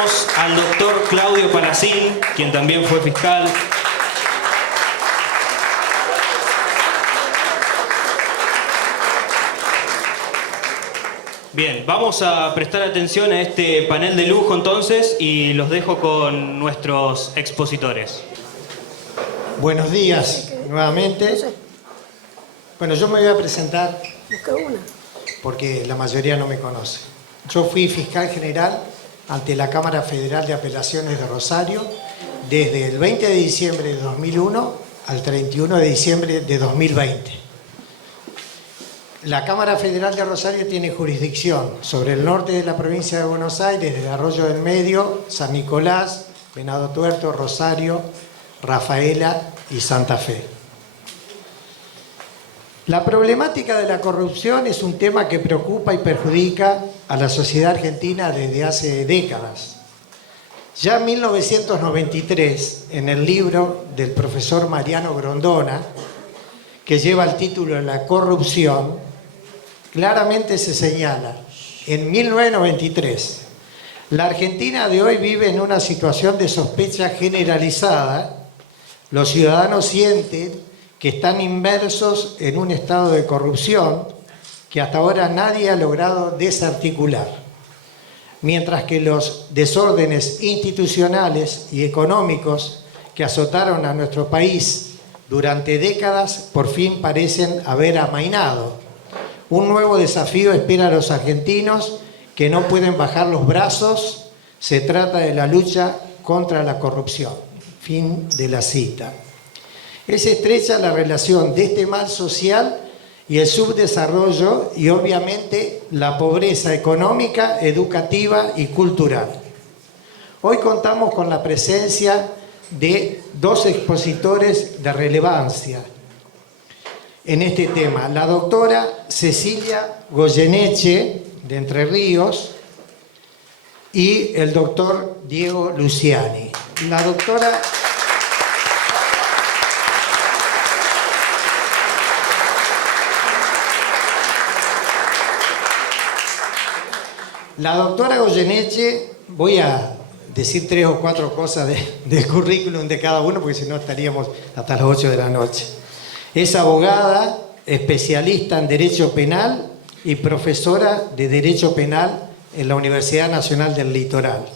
presentamos al doctor Claudio Palacín, quien también fue fiscal. Bien, vamos a prestar atención a este panel de lujo entonces y los dejo con nuestros expositores. Buenos días nuevamente. Bueno, yo me voy a presentar porque la mayoría no me conoce. Yo fui fiscal general ante la Cámara Federal de Apelaciones de Rosario desde el 20 de diciembre de 2001 al 31 de diciembre de 2020. La Cámara Federal de Rosario tiene jurisdicción sobre el norte de la provincia de Buenos Aires, desde Arroyo del Medio, San Nicolás, Venado Tuerto, Rosario, Rafaela y Santa Fe. La problemática de la corrupción es un tema que preocupa y perjudica a la sociedad argentina desde hace décadas. Ya en 1993, en el libro del profesor Mariano Grondona, que lleva el título de La corrupción, claramente se señala, en 1993, la Argentina de hoy vive en una situación de sospecha generalizada. Los ciudadanos sienten que están inmersos en un estado de corrupción que hasta ahora nadie ha logrado desarticular, mientras que los desórdenes institucionales y económicos que azotaron a nuestro país durante décadas por fin parecen haber amainado. Un nuevo desafío espera a los argentinos que no pueden bajar los brazos. Se trata de la lucha contra la corrupción. Fin de la cita. Es estrecha la relación de este mal social y el subdesarrollo y obviamente la pobreza económica, educativa y cultural. Hoy contamos con la presencia de dos expositores de relevancia en este tema. La doctora Cecilia Goyeneche, de Entre Ríos, y el doctor Diego Luciani. La doctora Goyeneche, voy a decir 3 o 4 cosas del currículum de cada uno, porque si no estaríamos hasta las 8 de la noche. Es abogada, especialista en Derecho Penal y profesora de Derecho Penal en la Universidad Nacional del Litoral.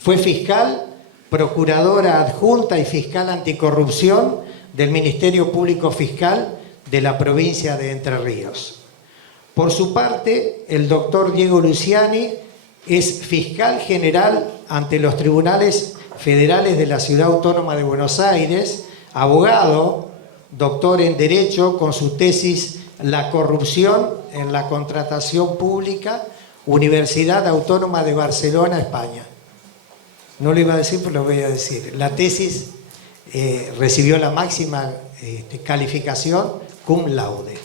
Fue fiscal, procuradora adjunta y fiscal anticorrupción del Ministerio Público Fiscal de la provincia de Entre Ríos. Por su parte, el doctor Diego Luciani es fiscal general ante los tribunales federales de la Ciudad Autónoma de Buenos Aires, abogado, doctor en Derecho con su tesis La corrupción en la contratación pública, Universidad Autónoma de Barcelona, España. No lo iba a decir, pero lo voy a decir. La tesis recibió la máxima calificación cum laude.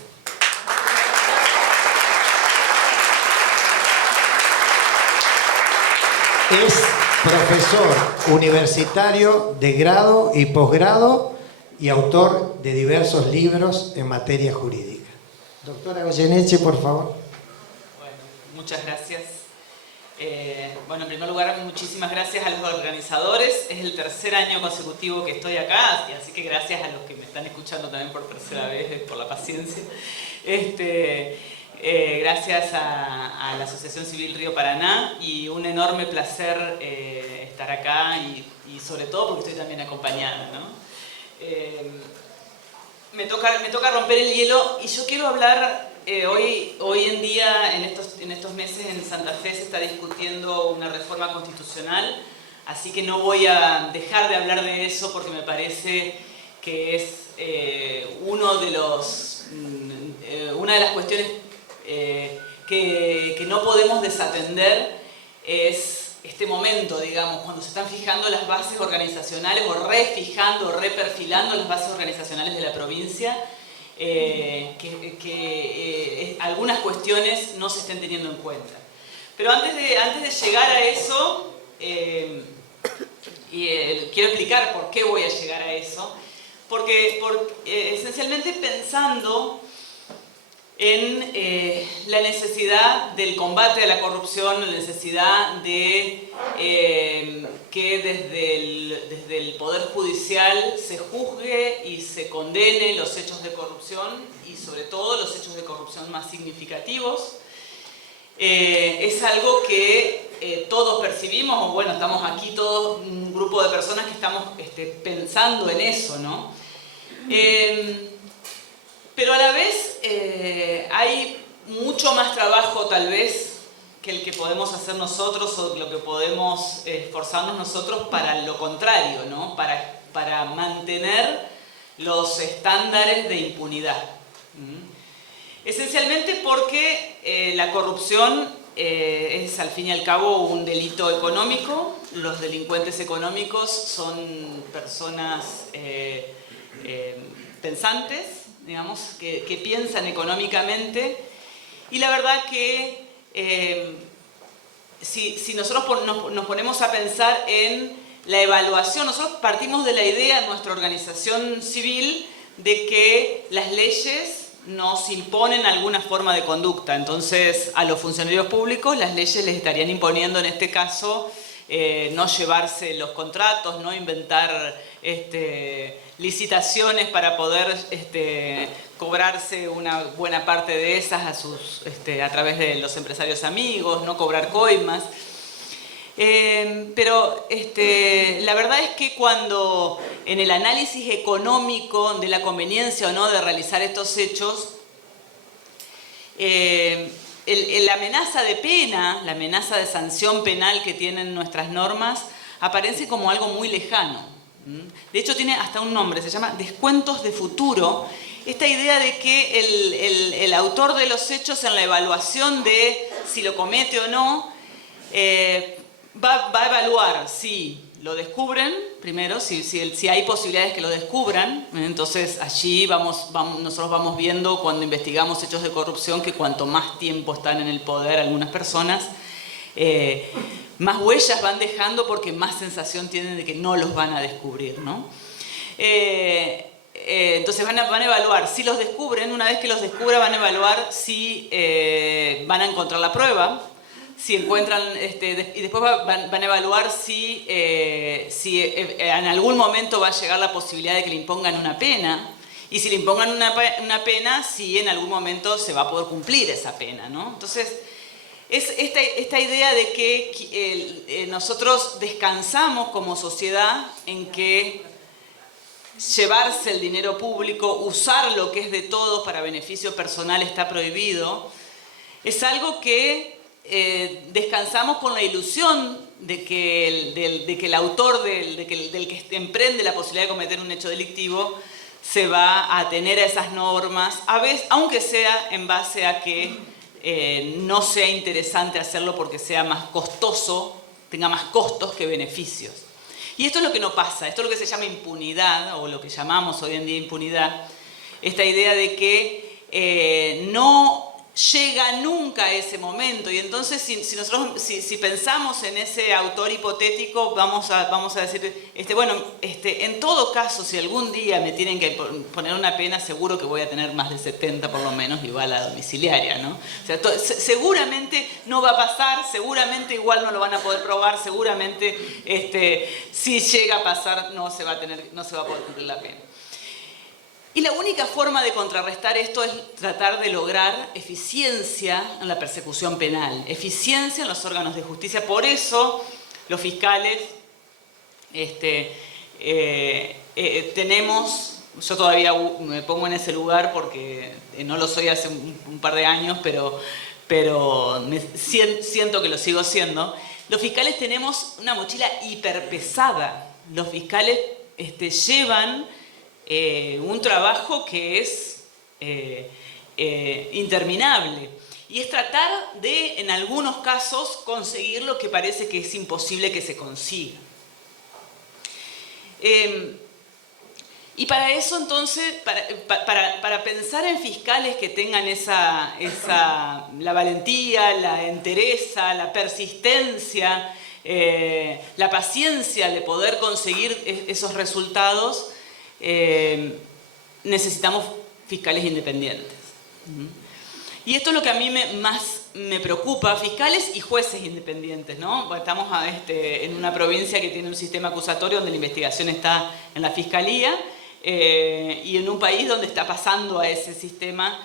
Es profesor universitario de grado y posgrado y autor de diversos libros en materia jurídica. Doctora Goyeneche, por favor. Bueno, muchas gracias. Bueno, en primer lugar, muchísimas gracias a los organizadores. Es el tercer año consecutivo que estoy acá, así que gracias a los que me están escuchando también por tercera vez, por la paciencia. Gracias a la Asociación Civil Río Paraná y un enorme placer estar acá y sobre todo porque estoy también acompañada, ¿no? Me toca romper el hielo y yo quiero hablar hoy en día, en estos meses en Santa Fe se está discutiendo una reforma constitucional, así que no voy a dejar de hablar de eso porque me parece que es una de las cuestiones que no podemos desatender es este momento, digamos, cuando se están fijando las bases organizacionales o refijando, reperfilando las bases organizacionales de la provincia, algunas cuestiones no se estén teniendo en cuenta. Pero antes de llegar a eso, quiero explicar por qué voy a llegar a eso, porque esencialmente pensando en la necesidad del combate a la corrupción, la necesidad de que desde el Poder Judicial se juzgue y se condene los hechos de corrupción y sobre todo los hechos de corrupción más significativos. Es algo que todos percibimos, o bueno, estamos aquí todos, un grupo de personas que estamos pensando en eso, ¿no? Pero a la vez hay mucho más trabajo tal vez que el que podemos hacer nosotros o lo que podemos esforzarnos nosotros para lo contrario, ¿no? Para mantener los estándares de impunidad. Esencialmente porque la corrupción es al fin y al cabo un delito económico. Los delincuentes económicos son personas pensantes, digamos, que piensan económicamente, y la verdad que si nosotros nos ponemos a pensar en la evaluación, nosotros partimos de la idea en nuestra organización civil de que las leyes nos imponen alguna forma de conducta. Entonces, a los funcionarios públicos las leyes les estarían imponiendo, en este caso, no llevarse los contratos, no inventar licitaciones para poder cobrarse una buena parte de esas a través de los empresarios amigos, no cobrar coimas. Pero la verdad es que cuando en el análisis económico de la conveniencia o no de realizar estos hechos, la amenaza de pena, la amenaza de sanción penal que tienen nuestras normas, aparece como algo muy lejano. De hecho, tiene hasta un nombre, se llama descuentos de futuro. Esta idea de que el autor de los hechos, en la evaluación de si lo comete o no, va a evaluar si lo descubren, primero, si hay posibilidades que lo descubran. Entonces allí nosotros vamos viendo cuando investigamos hechos de corrupción que cuanto más tiempo están en el poder algunas personas, más huellas van dejando porque más sensación tienen de que no los van a descubrir, ¿no? Entonces van a evaluar si los descubren. Una vez que los descubra, van a evaluar si van a encontrar la prueba, si encuentran, y después van a evaluar si en algún momento va a llegar la posibilidad de que le impongan una pena, y si le impongan una pena, si en algún momento se va a poder cumplir esa pena, ¿no? Entonces, es esta idea de que nosotros descansamos como sociedad en que llevarse el dinero público, usar lo que es de todos para beneficio personal está prohibido, es algo que descansamos con la ilusión de que el autor, del que emprende la posibilidad de cometer un hecho delictivo, se va a atener a esas normas, a veces, aunque sea en base a que no sea interesante hacerlo porque sea más costoso, tenga más costos que beneficios. Y esto es lo que no pasa, esto es lo que se llama impunidad, o lo que llamamos hoy en día impunidad, esta idea de que no llega nunca a ese momento. Y entonces si pensamos en ese autor hipotético, vamos a decir, bueno, en todo caso, si algún día me tienen que poner una pena, seguro que voy a tener más de 70 por lo menos, igual a domiciliaria, ¿no? O sea, seguramente no va a pasar, seguramente igual no lo van a poder probar, seguramente si llega a pasar no se va a poder cumplir la pena. Y la única forma de contrarrestar esto es tratar de lograr eficiencia en la persecución penal, eficiencia en los órganos de justicia. Por eso los fiscales tenemos, yo todavía me pongo en ese lugar porque no lo soy hace un par de años, pero siento que lo sigo siendo. Los fiscales tenemos una mochila hiperpesada. Los fiscales llevan un trabajo que es interminable, y es tratar de, en algunos casos, conseguir lo que parece que es imposible que se consiga. Y para eso, entonces, para pensar en fiscales que tengan la valentía, la entereza, la persistencia, la paciencia de poder conseguir esos resultados, necesitamos fiscales independientes. Y esto es lo que a mí más me preocupa, fiscales y jueces independientes, ¿no? Estamos en una provincia que tiene un sistema acusatorio donde la investigación está en la fiscalía y en un país donde está pasando a ese sistema.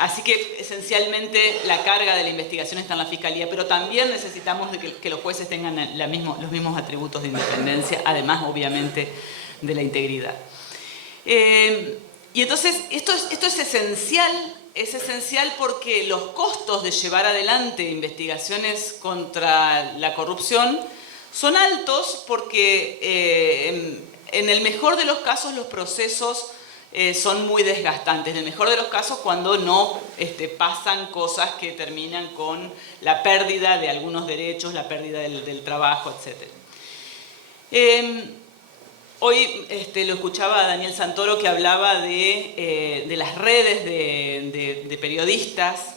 Así que esencialmente la carga de la investigación está en la fiscalía, pero también necesitamos de que los jueces tengan los mismos atributos de independencia, además obviamente de la integridad. Y entonces esto es esencial porque los costos de llevar adelante investigaciones contra la corrupción son altos porque en el mejor de los casos los procesos son muy desgastantes. En el mejor de los casos cuando no pasan cosas que terminan con la pérdida de algunos derechos, la pérdida del trabajo, etc. Hoy lo escuchaba a Daniel Santoro que hablaba de las redes de periodistas.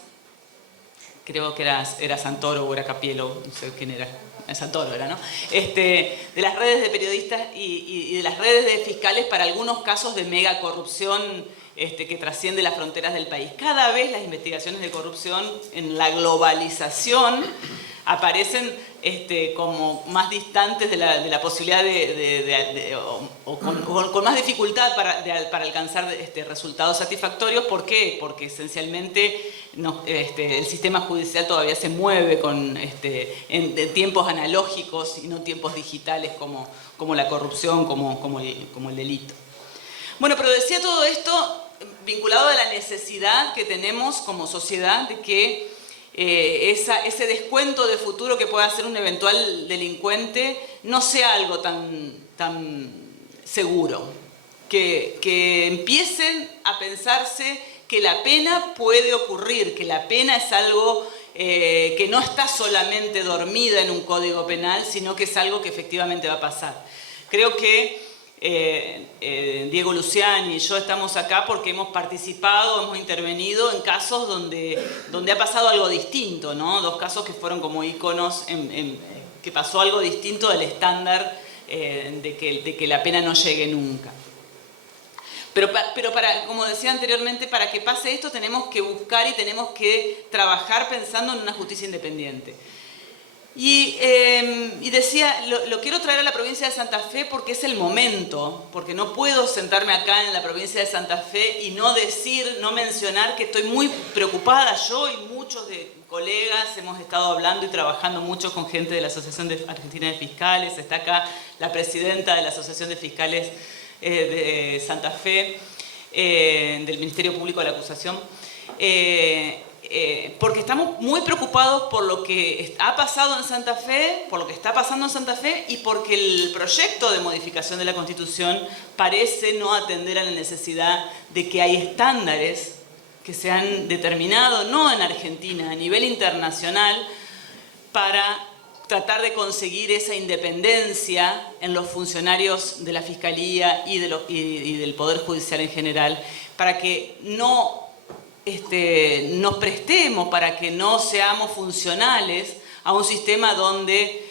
Creo que era Santoro o era Capielo, no sé quién era. Santoro era, ¿no? De las redes de periodistas y de las redes de fiscales para algunos casos de mega corrupción que trasciende las fronteras del país. Cada vez las investigaciones de corrupción en la globalización aparecen como más distantes de la posibilidad con más dificultad para alcanzar resultados satisfactorios. ¿Por qué? Porque esencialmente el sistema judicial todavía se mueve en tiempos analógicos y no tiempos digitales como la corrupción, como el delito. Bueno, pero decía todo esto vinculado a la necesidad que tenemos como sociedad de que ese descuento de futuro que pueda hacer un eventual delincuente no sea algo tan seguro. Que empiecen a pensarse que la pena puede ocurrir, que la pena es algo que no está solamente dormida en un código penal, sino que es algo que efectivamente va a pasar. Creo que Diego Luciani y yo estamos acá porque hemos participado, hemos intervenido en casos donde ha pasado algo distinto, ¿no? Dos casos que fueron como íconos, que pasó algo distinto del estándar de que la pena no llegue nunca. Pero como decía anteriormente, para que pase esto tenemos que buscar y tenemos que trabajar pensando en una justicia independiente. Y decía, lo quiero traer a la provincia de Santa Fe porque es el momento, porque no puedo sentarme acá en la provincia de Santa Fe y no mencionar que estoy muy preocupada. Yo y muchos de colegas hemos estado hablando y trabajando mucho con gente de la Asociación Argentina de Fiscales. Está acá la presidenta de la Asociación de Fiscales de Santa Fe, del Ministerio Público de la Acusación. Porque estamos muy preocupados por lo que ha pasado en Santa Fe, por lo que está pasando en Santa Fe y porque el proyecto de modificación de la Constitución parece no atender a la necesidad de que hay estándares que se han determinado, no en Argentina, a nivel internacional, para tratar de conseguir esa independencia en los funcionarios de la Fiscalía y del Poder Judicial en general, para que no nos prestemos, para que no seamos funcionales a un sistema donde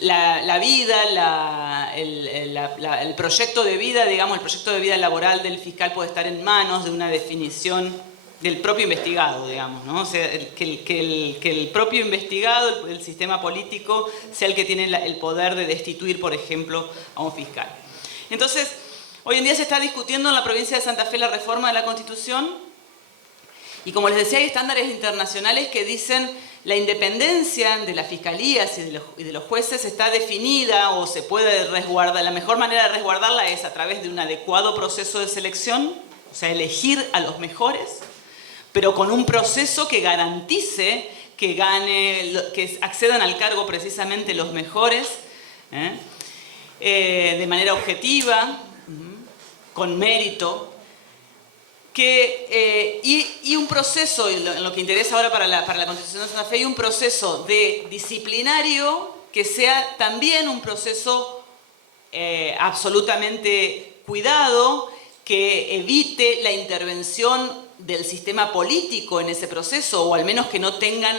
la vida, el proyecto de vida, digamos, el proyecto de vida laboral del fiscal puede estar en manos de una definición del propio investigado, digamos, ¿no? O sea, que el propio investigado, el sistema político, sea el que tiene el poder de destituir, por ejemplo, a un fiscal. Entonces, hoy en día se está discutiendo en la provincia de Santa Fe la reforma de la Constitución y, como les decía, hay estándares internacionales que dicen la independencia de las fiscalías y de los jueces está definida o se puede resguardar. La mejor manera de resguardarla es a través de un adecuado proceso de selección, o sea, elegir a los mejores, pero con un proceso que garantice que accedan al cargo precisamente los mejores, de manera objetiva, con mérito, y un proceso, en lo que interesa ahora para la Constitución de Santa Fe, y un proceso disciplinario que sea también un proceso absolutamente cuidado, que evite la intervención del sistema político en ese proceso, o al menos que no tengan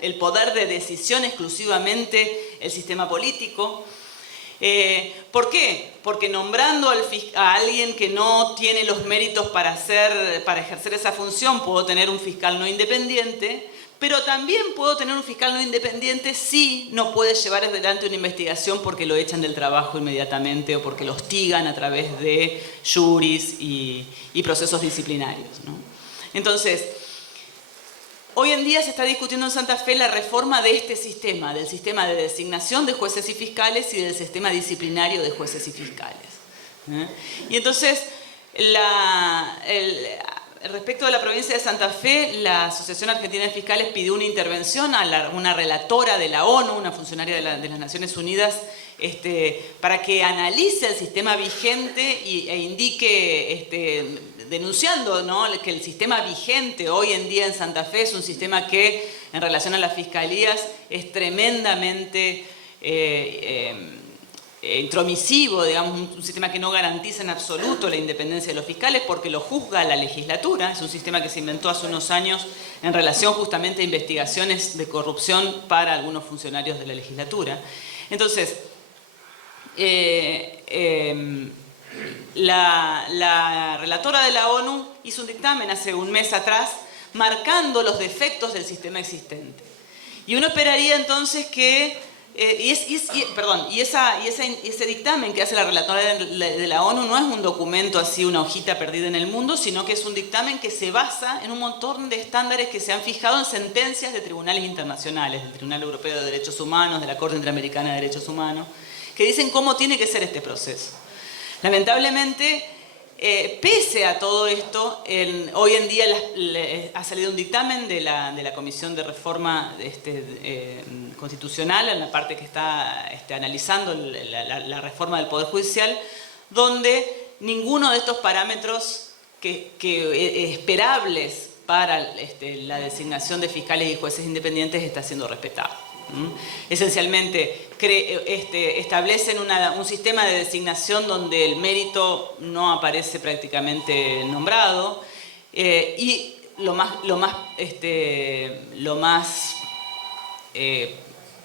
el poder de decisión exclusivamente el sistema político. ¿Por qué? Porque nombrando a alguien que no tiene los méritos para ejercer esa función, puedo tener un fiscal no independiente, pero también puedo tener un fiscal no independiente si no puede llevar adelante una investigación porque lo echan del trabajo inmediatamente o porque lo hostigan a través de juris y procesos disciplinarios, ¿no? Entonces, hoy en día se está discutiendo en Santa Fe la reforma de este sistema, del sistema de designación de jueces y fiscales y del sistema disciplinario de jueces y fiscales. Y entonces, respecto de la provincia de Santa Fe, la Asociación Argentina de Fiscales pidió una intervención a una relatora de la ONU, una funcionaria de las Naciones Unidas, para que analice el sistema vigente e indique, denunciando, ¿no?, que el sistema vigente hoy en día en Santa Fe es un sistema que, en relación a las fiscalías, es tremendamente intromisivo, digamos, un sistema que no garantiza en absoluto la independencia de los fiscales porque lo juzga la legislatura. Es un sistema que se inventó hace unos años en relación justamente a investigaciones de corrupción para algunos funcionarios de la legislatura. Entonces, la relatora de la ONU hizo un dictamen hace un mes atrás marcando los defectos del sistema existente. Y uno esperaría entonces que ese dictamen que hace la relatora de la ONU no es un documento así, una hojita perdida en el mundo, sino que es un dictamen que se basa en un montón de estándares que se han fijado en sentencias de tribunales internacionales, del Tribunal Europeo de Derechos Humanos, de la Corte Interamericana de Derechos Humanos, que dicen cómo tiene que ser este proceso. Lamentablemente, pese a todo esto, hoy en día ha salido un dictamen de la Comisión de Reforma Constitucional, en la parte que está analizando la reforma del Poder Judicial, donde ninguno de estos parámetros esperables para la designación de fiscales y jueces independientes está siendo respetado. Esencialmente establecen un sistema de designación donde el mérito no aparece prácticamente nombrado, y lo más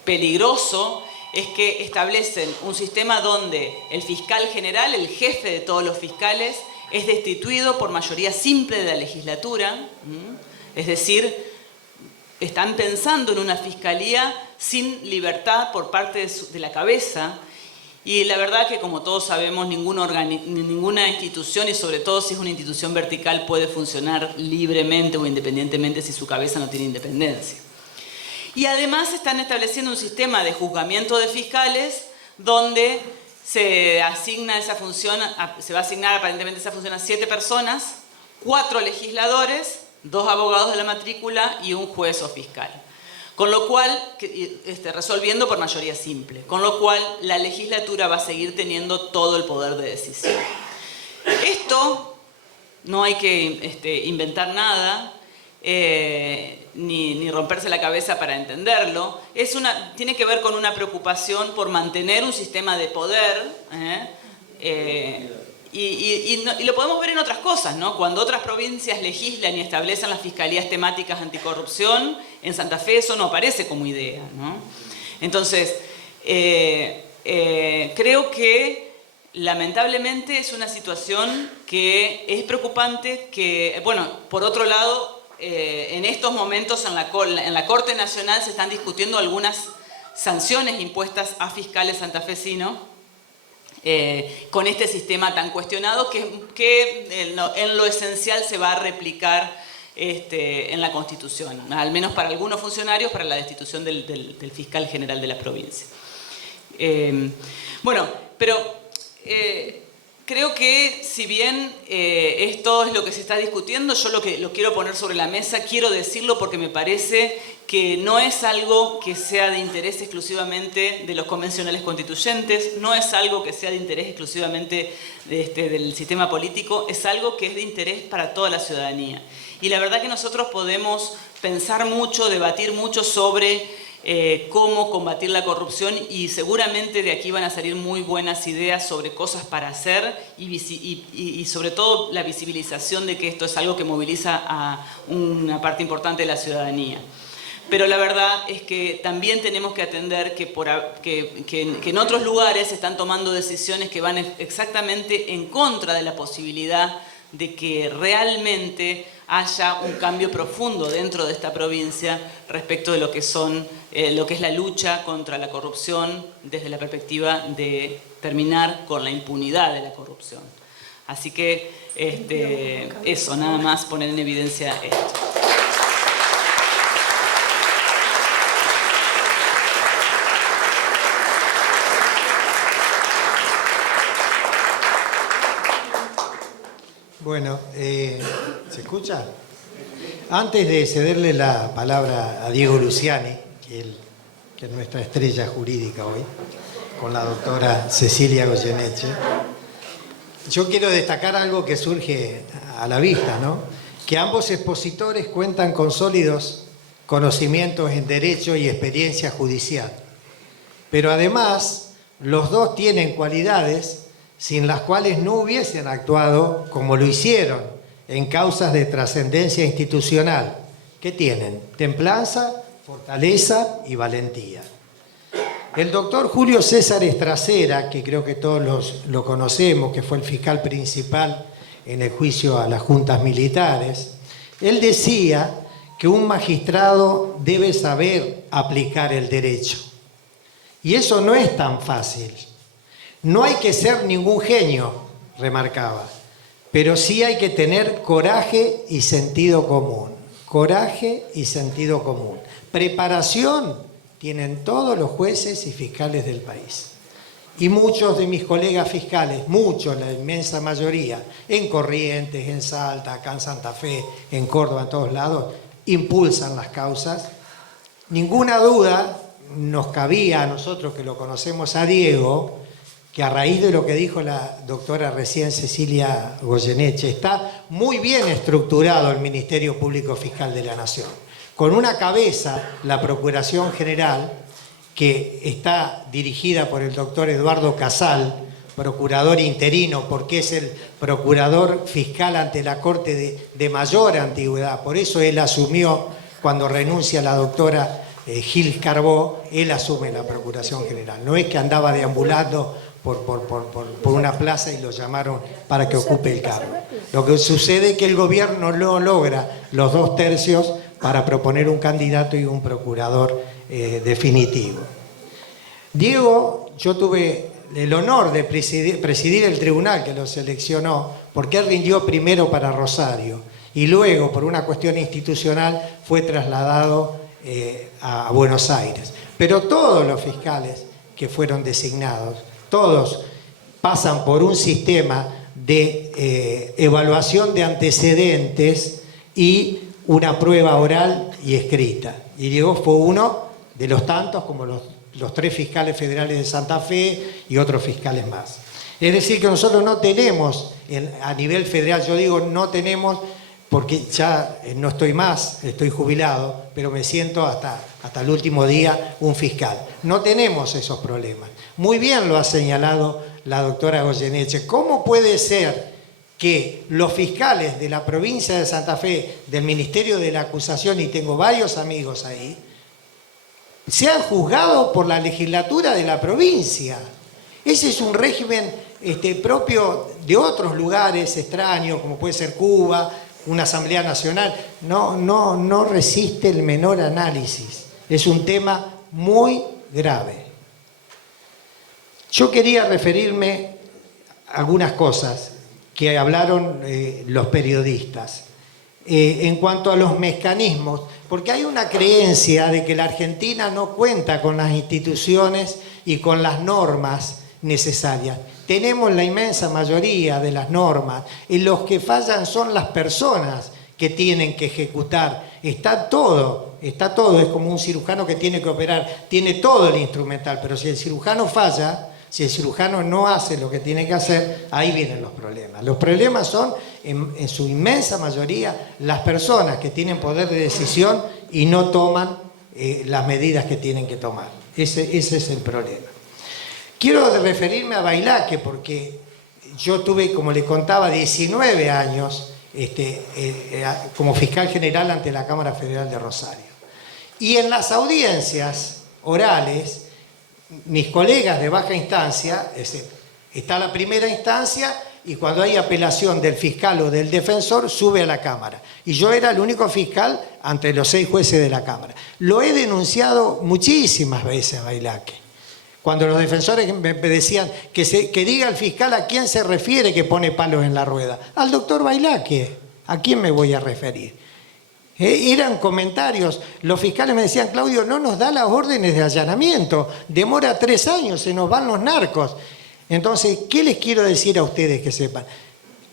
peligroso es que establecen un sistema donde el fiscal general, el jefe de todos los fiscales, es destituido por mayoría simple de la legislatura, es decir, están pensando en una fiscalía sin libertad por parte de la cabeza, y la verdad que, como todos sabemos, ninguna institución, y sobre todo si es una institución vertical, puede funcionar libremente o independientemente si su cabeza no tiene independencia. Y además están estableciendo un sistema de juzgamiento de fiscales donde se va a asignar aparentemente esa función a 7 personas, 4 legisladores, 2 abogados de la matrícula y un juez o fiscal. Con lo cual, resolviendo por mayoría simple, con lo cual la legislatura va a seguir teniendo todo el poder de decisión. Esto no hay que inventar nada, ni romperse la cabeza para entenderlo. Tiene que ver con una preocupación por mantener un sistema de poder, y lo podemos ver en otras cosas, ¿no? Cuando otras provincias legislan y establecen las fiscalías temáticas anticorrupción, en Santa Fe eso no aparece como idea, ¿no? Entonces, creo que lamentablemente es una situación que es preocupante, que, bueno, por otro lado, en estos momentos en la Corte Nacional se están discutiendo algunas sanciones impuestas a fiscales santafesinos, con este sistema tan cuestionado que en lo esencial se va a replicar en la Constitución, al menos para algunos funcionarios, para la destitución del fiscal general de la provincia. Bueno, pero creo que si bien esto es lo que se está discutiendo, yo lo quiero poner sobre la mesa, quiero decirlo porque me parece que no es algo que sea de interés exclusivamente de los convencionales constituyentes, no es algo que sea de interés exclusivamente del sistema político, es algo que es de interés para toda la ciudadanía. Y la verdad que nosotros podemos pensar mucho, debatir mucho sobre cómo combatir la corrupción, y seguramente de aquí van a salir muy buenas ideas sobre cosas para hacer y sobre todo la visibilización de que esto es algo que moviliza a una parte importante de la ciudadanía. Pero la verdad es que también tenemos que atender que en otros lugares se están tomando decisiones que van exactamente en contra de la posibilidad de que realmente haya un cambio profundo dentro de esta provincia respecto de lo que es la lucha contra la corrupción desde la perspectiva de terminar con la impunidad de la corrupción. Así que eso, nada más poner en evidencia esto. Bueno, ¿se escucha? Antes de cederle la palabra a Diego Luciani, que es nuestra estrella jurídica hoy, con la doctora Cecilia Goyeneche, yo quiero destacar algo que surge a la vista, ¿no? Que ambos expositores cuentan con sólidos conocimientos en derecho y experiencia judicial. Pero además, los dos tienen cualidades sin las cuales no hubiesen actuado como lo hicieron en causas de trascendencia institucional. ¿Qué tienen? Templanza, fortaleza y valentía. El doctor Julio César Estracera, que creo que todos lo conocemos, que fue el fiscal principal en el juicio a las juntas militares, él decía que un magistrado debe saber aplicar el derecho. Y eso no es tan fácil. No hay que ser ningún genio, remarcaba, pero sí hay que tener coraje y sentido común. Coraje y sentido común. Preparación tienen todos los jueces y fiscales del país. Y muchos de mis colegas fiscales, muchos, la inmensa mayoría, en Corrientes, en Salta, acá en Santa Fe, en Córdoba, en todos lados, impulsan las causas. Ninguna duda nos cabía a nosotros que lo conocemos a Diego, que a raíz de lo que dijo la doctora recién Cecilia Goyeneche, está muy bien estructurado el Ministerio Público Fiscal de la Nación, con una cabeza, la Procuración General, que está dirigida por el doctor Eduardo Casal, procurador interino, porque es el procurador fiscal ante la Corte de mayor antigüedad. Por eso él asumió, cuando renuncia la doctora Gil Carbó, él asume la Procuración General. No es que andaba deambulando por una plaza y lo llamaron para que ocupe el cargo. Lo que sucede es que el gobierno no logra los 2/3 para proponer un candidato y un procurador definitivo. Diego, yo tuve el honor de presidir el tribunal que lo seleccionó, porque él rindió primero para Rosario y luego, por una cuestión institucional, fue trasladado a Buenos Aires. Pero todos los fiscales que fueron designados, todos pasan por un sistema de evaluación de antecedentes y una prueba oral y escrita. Y Diego fue uno de los tantos, como los 3 fiscales federales de Santa Fe y otros fiscales más. Es decir, que nosotros no tenemos, a nivel federal, yo digo no tenemos, porque ya no estoy más, estoy jubilado, pero me siento hasta el último día un fiscal. No tenemos esos problemas. Muy bien lo ha señalado la doctora Goyeneche. ¿Cómo puede ser que los fiscales de la provincia de Santa Fe, del Ministerio de la Acusación, y tengo varios amigos ahí, sean juzgados por la legislatura de la provincia? Ese es un régimen propio de otros lugares extraños, como puede ser Cuba, una Asamblea Nacional. No resiste el menor análisis. Es un tema muy grave. Yo quería referirme a algunas cosas que hablaron los periodistas en cuanto a los mecanismos, porque hay una creencia de que la Argentina no cuenta con las instituciones y con las normas necesarias. Tenemos la inmensa mayoría de las normas, y los que fallan son las personas que tienen que ejecutar. Está todo, es como un cirujano que tiene que operar, tiene todo el instrumental, pero si el cirujano falla, si el cirujano no hace lo que tiene que hacer, ahí vienen los problemas. Los problemas son, en su inmensa mayoría, las personas que tienen poder de decisión y no toman las medidas que tienen que tomar. Ese es el problema. Quiero referirme a Bailaque, porque yo tuve, como le contaba, 19 años como fiscal general ante la Cámara Federal de Rosario. Y en las audiencias orales, mis colegas de baja instancia, está la primera instancia y cuando hay apelación del fiscal o del defensor, sube a la Cámara. Y yo era el único fiscal ante los 6 jueces de la Cámara. Lo he denunciado muchísimas veces a Bailaque. Cuando los defensores me decían que diga el fiscal a quién se refiere que pone palos en la rueda. Al doctor Bailaque. ¿A quién me voy a referir? Eran comentarios. Los fiscales me decían, Claudio, no nos da las órdenes de allanamiento. Demora 3 años, se nos van los narcos. Entonces, ¿qué les quiero decir a ustedes que sepan?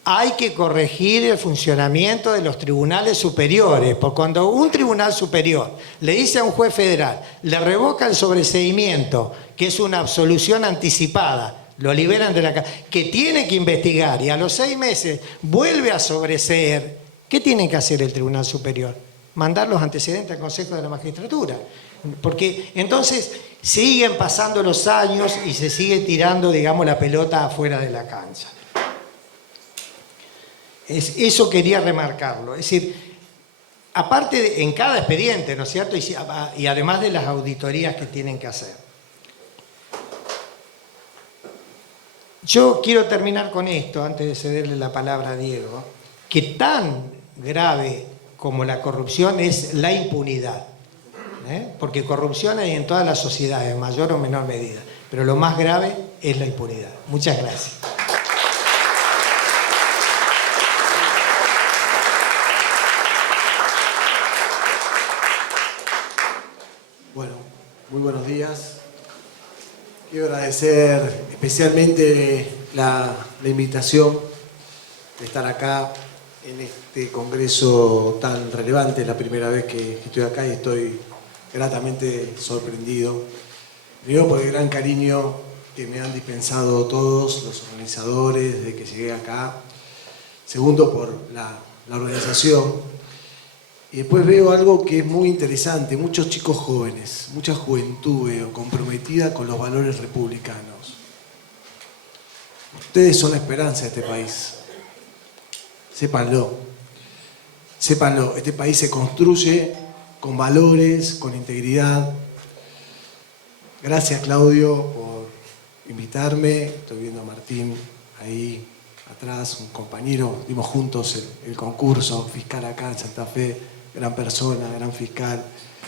Hay que corregir el funcionamiento de los tribunales superiores, porque cuando un tribunal superior le dice a un juez federal, le revoca el sobreseimiento, que es una absolución anticipada, lo liberan de la cárcel, que tiene que investigar y a los 6 meses vuelve a sobreseer, ¿qué tiene que hacer el tribunal superior? Mandar los antecedentes al Consejo de la Magistratura. Porque entonces siguen pasando los años y se sigue tirando, digamos, la pelota afuera de la cancha. Eso quería remarcarlo. Es decir, aparte en cada expediente, ¿no es cierto? Y además de las auditorías que tienen que hacer. Yo quiero terminar con esto, antes de cederle la palabra a Diego, que tan grave como la corrupción es la impunidad. Porque corrupción hay en todas las sociedades, en mayor o menor medida. Pero lo más grave es la impunidad. Muchas gracias. Bueno, muy buenos días. Quiero agradecer especialmente la invitación de estar acá en este congreso tan relevante. Es la primera vez que estoy acá y estoy gratamente sorprendido. Primero por el gran cariño que me han dispensado todos los organizadores desde que llegué acá. Segundo por la organización. Y después veo algo que es muy interesante, muchos chicos jóvenes, mucha juventud veo comprometida con los valores republicanos. Ustedes son la esperanza de este país. Sépanlo. Sépanlo, este país se construye con valores, con integridad. Gracias, Claudio, por invitarme. Estoy viendo a Martín ahí atrás, un compañero. Dimos juntos el concurso fiscal acá en Santa Fe. Gran persona, gran fiscal.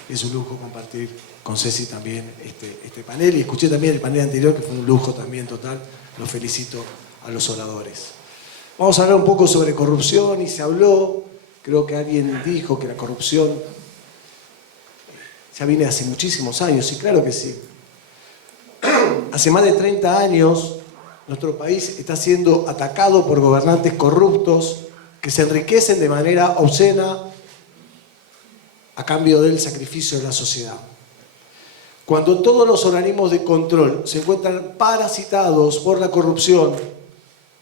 Es un lujo compartir con Ceci también este panel. Y escuché también el panel anterior, que fue un lujo también total. Los felicito a los oradores. Vamos a hablar un poco sobre corrupción y se habló, creo que alguien dijo que la corrupción ya viene hace muchísimos años, y claro que sí. Hace más de 30 años nuestro país está siendo atacado por gobernantes corruptos que se enriquecen de manera obscena a cambio del sacrificio de la sociedad. Cuando todos los organismos de control se encuentran parasitados por la corrupción,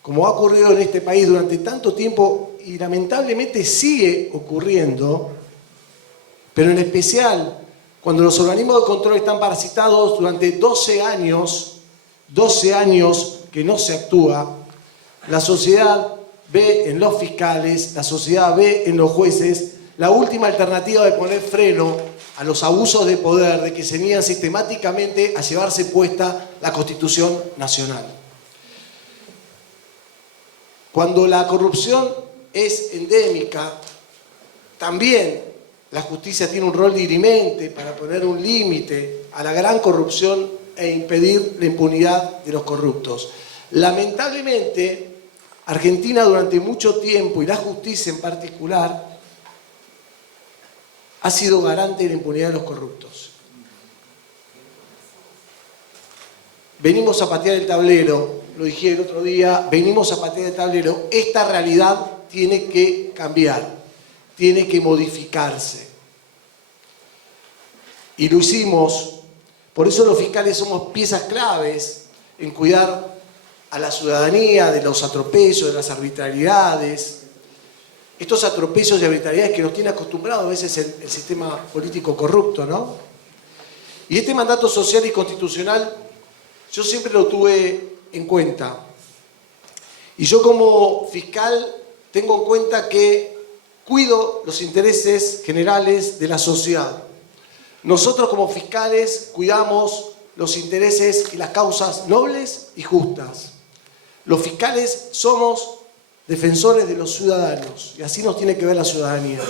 como ha ocurrido en este país durante tanto tiempo y lamentablemente sigue ocurriendo, pero en especial cuando los organismos de control están parasitados durante 12 años que no se actúa, la sociedad ve en los fiscales, la sociedad ve en los jueces la última alternativa de poner freno a los abusos de poder de que se niegan sistemáticamente a llevarse puesta la Constitución Nacional. Cuando la corrupción es endémica, también la justicia tiene un rol dirimente para poner un límite a la gran corrupción e impedir la impunidad de los corruptos. Lamentablemente, Argentina durante mucho tiempo, y la justicia en particular, ha sido garante de la impunidad de los corruptos. Venimos a patear el tablero, lo dije el otro día, venimos a patear el tablero. Esta realidad tiene que cambiar, tiene que modificarse. Y lo hicimos, por eso los fiscales somos piezas claves en cuidar a la ciudadanía de los atropellos, de las arbitrariedades. Estos atropellos y arbitrariedades que nos tiene acostumbrados a veces el sistema político corrupto, ¿no? Y este mandato social y constitucional yo siempre lo tuve en cuenta. Y yo como fiscal tengo en cuenta que cuido los intereses generales de la sociedad. Nosotros como fiscales cuidamos los intereses y las causas nobles y justas. Los fiscales somos defensores de los ciudadanos y así nos tiene que ver la ciudadanía.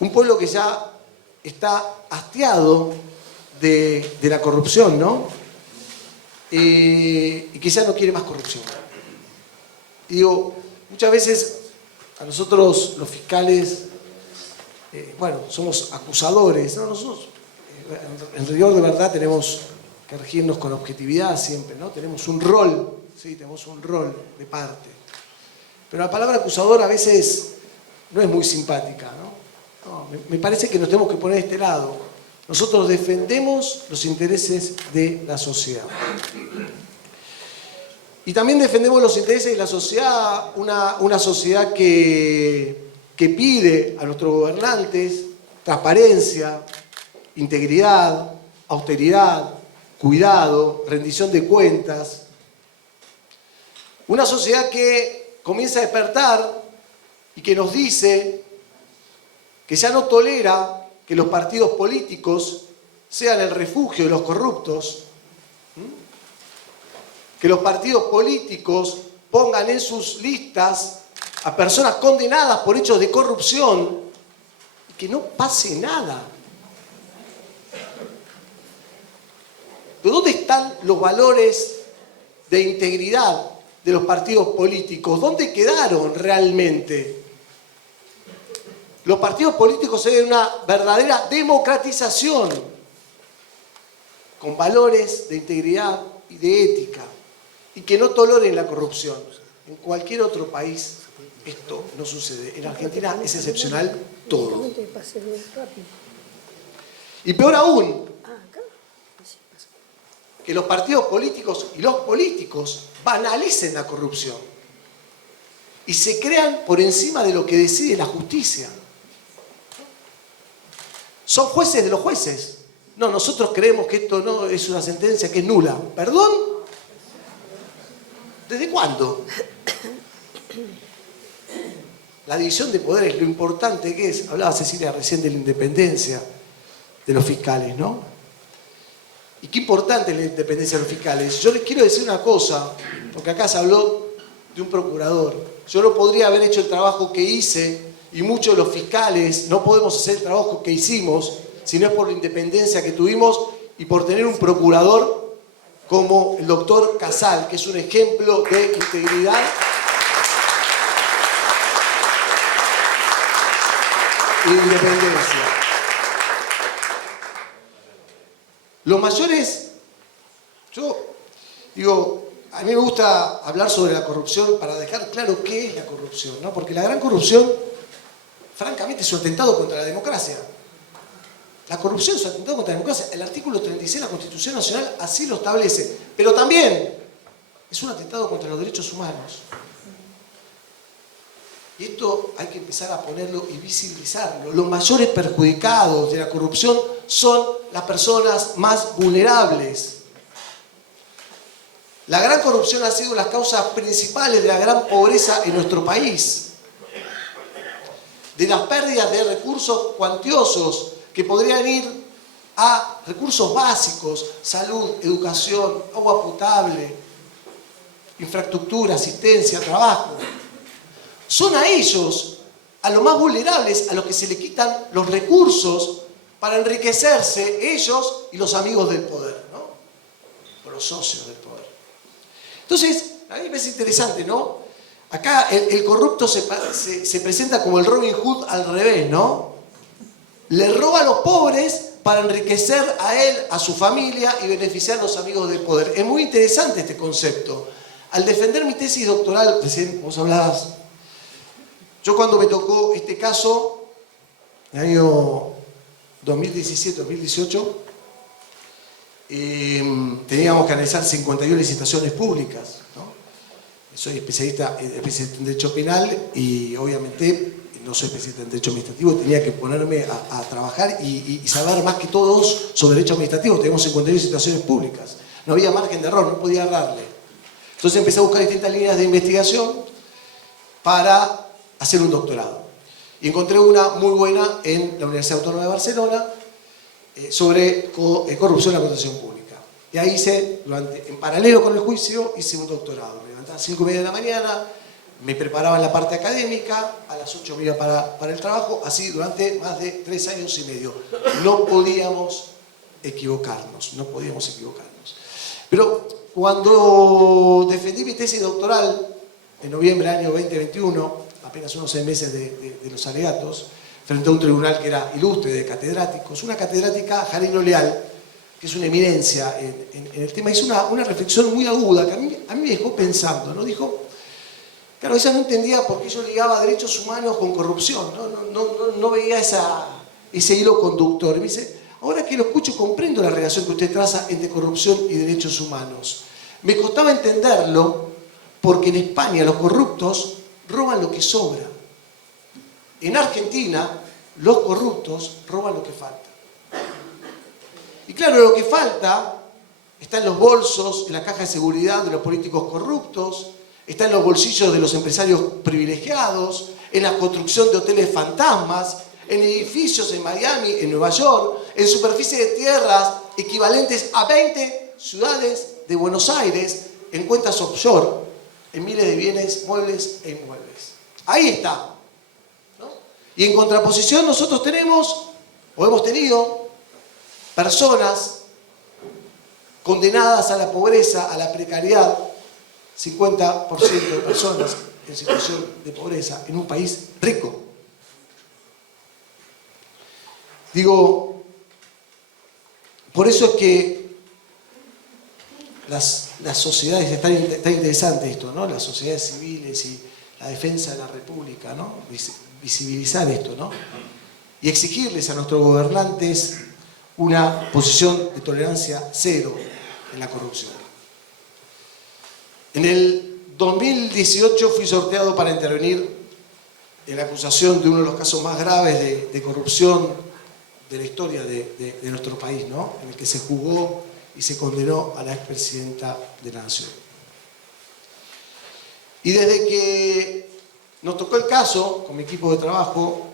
Un pueblo que ya está hastiado de la corrupción, ¿no? Y que ya no quiere más corrupción. Y digo, muchas veces a nosotros los fiscales, bueno, somos acusadores, ¿no? Nosotros, en rigor de verdad, tenemos que regirnos con objetividad siempre, ¿no? Tenemos un rol, sí, tenemos un rol de parte. Pero la palabra acusador a veces no es muy simpática, ¿no? No, me parece que nos tenemos que poner de este lado. Nosotros defendemos los intereses de la sociedad. Y también defendemos los intereses de la sociedad, una sociedad que pide a nuestros gobernantes transparencia, integridad, austeridad, cuidado, rendición de cuentas. Una sociedad que comienza a despertar y que nos dice que ya no tolera que los partidos políticos sean el refugio de los corruptos, que los partidos políticos pongan en sus listas a personas condenadas por hechos de corrupción y que no pase nada. ¿Pero dónde están los valores de integridad de los partidos políticos? ¿Dónde quedaron realmente? Los partidos políticos se ven una verdadera democratización con valores de integridad y de ética y que no toleren la corrupción. En cualquier otro país esto no sucede. En Argentina es excepcional todo. Y peor aún, que los partidos políticos y los políticos banalicen la corrupción y se crean por encima de lo que decide la justicia. Son jueces de los jueces. No, nosotros creemos que esto no es una sentencia que es nula. ¿Perdón? ¿Desde cuándo? La división de poderes, lo importante que es. Hablaba Cecilia recién de la independencia de los fiscales, ¿no? Y qué importante es la independencia de los fiscales. Yo les quiero decir una cosa, porque acá se habló de un procurador. Yo no podría haber hecho el trabajo que hice y muchos de los fiscales no podemos hacer el trabajo que hicimos si no es por la independencia que tuvimos y por tener un procurador como el doctor Casal, que es un ejemplo de integridad y de independencia. Los mayores, yo digo, a mí me gusta hablar sobre la corrupción para dejar claro qué es la corrupción, ¿no? Porque la gran corrupción, francamente, es un atentado contra la democracia. La corrupción es un atentado contra la democracia. El artículo 36 de la Constitución Nacional así lo establece. Pero también es un atentado contra los derechos humanos. Y esto hay que empezar a ponerlo y visibilizarlo. Los mayores perjudicados de la corrupción son las personas más vulnerables. La gran corrupción ha sido las causas principales de la gran pobreza en nuestro país. De las pérdidas de recursos cuantiosos que podrían ir a recursos básicos, salud, educación, agua potable, infraestructura, asistencia, trabajo. Son a ellos, a los más vulnerables, a los que se le quitan los recursos para enriquecerse ellos y los amigos del poder, ¿no? O los socios del poder. Entonces, a mí me parece interesante, ¿no? Acá el corrupto se presenta como el Robin Hood al revés, ¿no? Le roba a los pobres para enriquecer a él, a su familia y beneficiar a los amigos del poder. Es muy interesante este concepto. Al defender mi tesis doctoral, recién vos hablabas, yo cuando me tocó este caso, en el año 2017-2018, teníamos que analizar 51 licitaciones públicas, ¿no? Soy especialista en Derecho Penal y obviamente no soy especialista en Derecho Administrativo, tenía que ponerme a trabajar y saber más que todos sobre Derecho Administrativo. Tenemos 51 licitaciones públicas, no había margen de error, no podía errarle. Entonces empecé a buscar distintas líneas de investigación para hacer un doctorado. Y encontré una muy buena en la Universidad Autónoma de Barcelona sobre corrupción en la contratación pública. Y ahí hice, en paralelo con el juicio, hice un doctorado. Me levantaba a las 5:30 de la mañana, me preparaba en la parte académica, a las 8 me iba para el trabajo, así durante más de 3 años y medio. No podíamos equivocarnos, no podíamos equivocarnos. Pero cuando defendí mi tesis doctoral, en noviembre del año 2021, apenas unos 6 meses de los alegatos, frente a un tribunal que era ilustre de catedráticos, una catedrática, Jarino Leal, que es una eminencia en el tema, hizo una reflexión muy aguda que a mí me dejó pensando, ¿no? Dijo, claro, ella no entendía por qué yo ligaba derechos humanos con corrupción, no veía ese hilo conductor. Y me dice, ahora que lo escucho comprendo la relación que usted traza entre corrupción y derechos humanos. Me costaba entenderlo porque en España los corruptos roban lo que sobra. En Argentina, los corruptos roban lo que falta. Y claro, lo que falta está en los bolsos, en la caja de seguridad de los políticos corruptos, está en los bolsillos de los empresarios privilegiados, en la construcción de hoteles fantasmas, en edificios en Miami, en Nueva York, en superficie de tierras equivalentes a 20 ciudades de Buenos Aires, en cuentas offshore, en miles de bienes, muebles e inmuebles. Ahí está, ¿no? Y en contraposición nosotros tenemos, o hemos tenido, personas condenadas a la pobreza, a la precariedad, 50% de personas en situación de pobreza en un país rico. Digo, por eso es que las sociedades, está interesante esto, ¿no? Las sociedades civiles y la defensa de la República, ¿no? Visibilizar esto, ¿no? Y exigirles a nuestros gobernantes una posición de tolerancia cero en la corrupción. En el 2018 fui sorteado para intervenir en la acusación de uno de los casos más graves de corrupción de la historia de nuestro país, ¿no? En el que se juzgó y se condenó a la expresidenta de la Nación. Y desde que nos tocó el caso, con mi equipo de trabajo,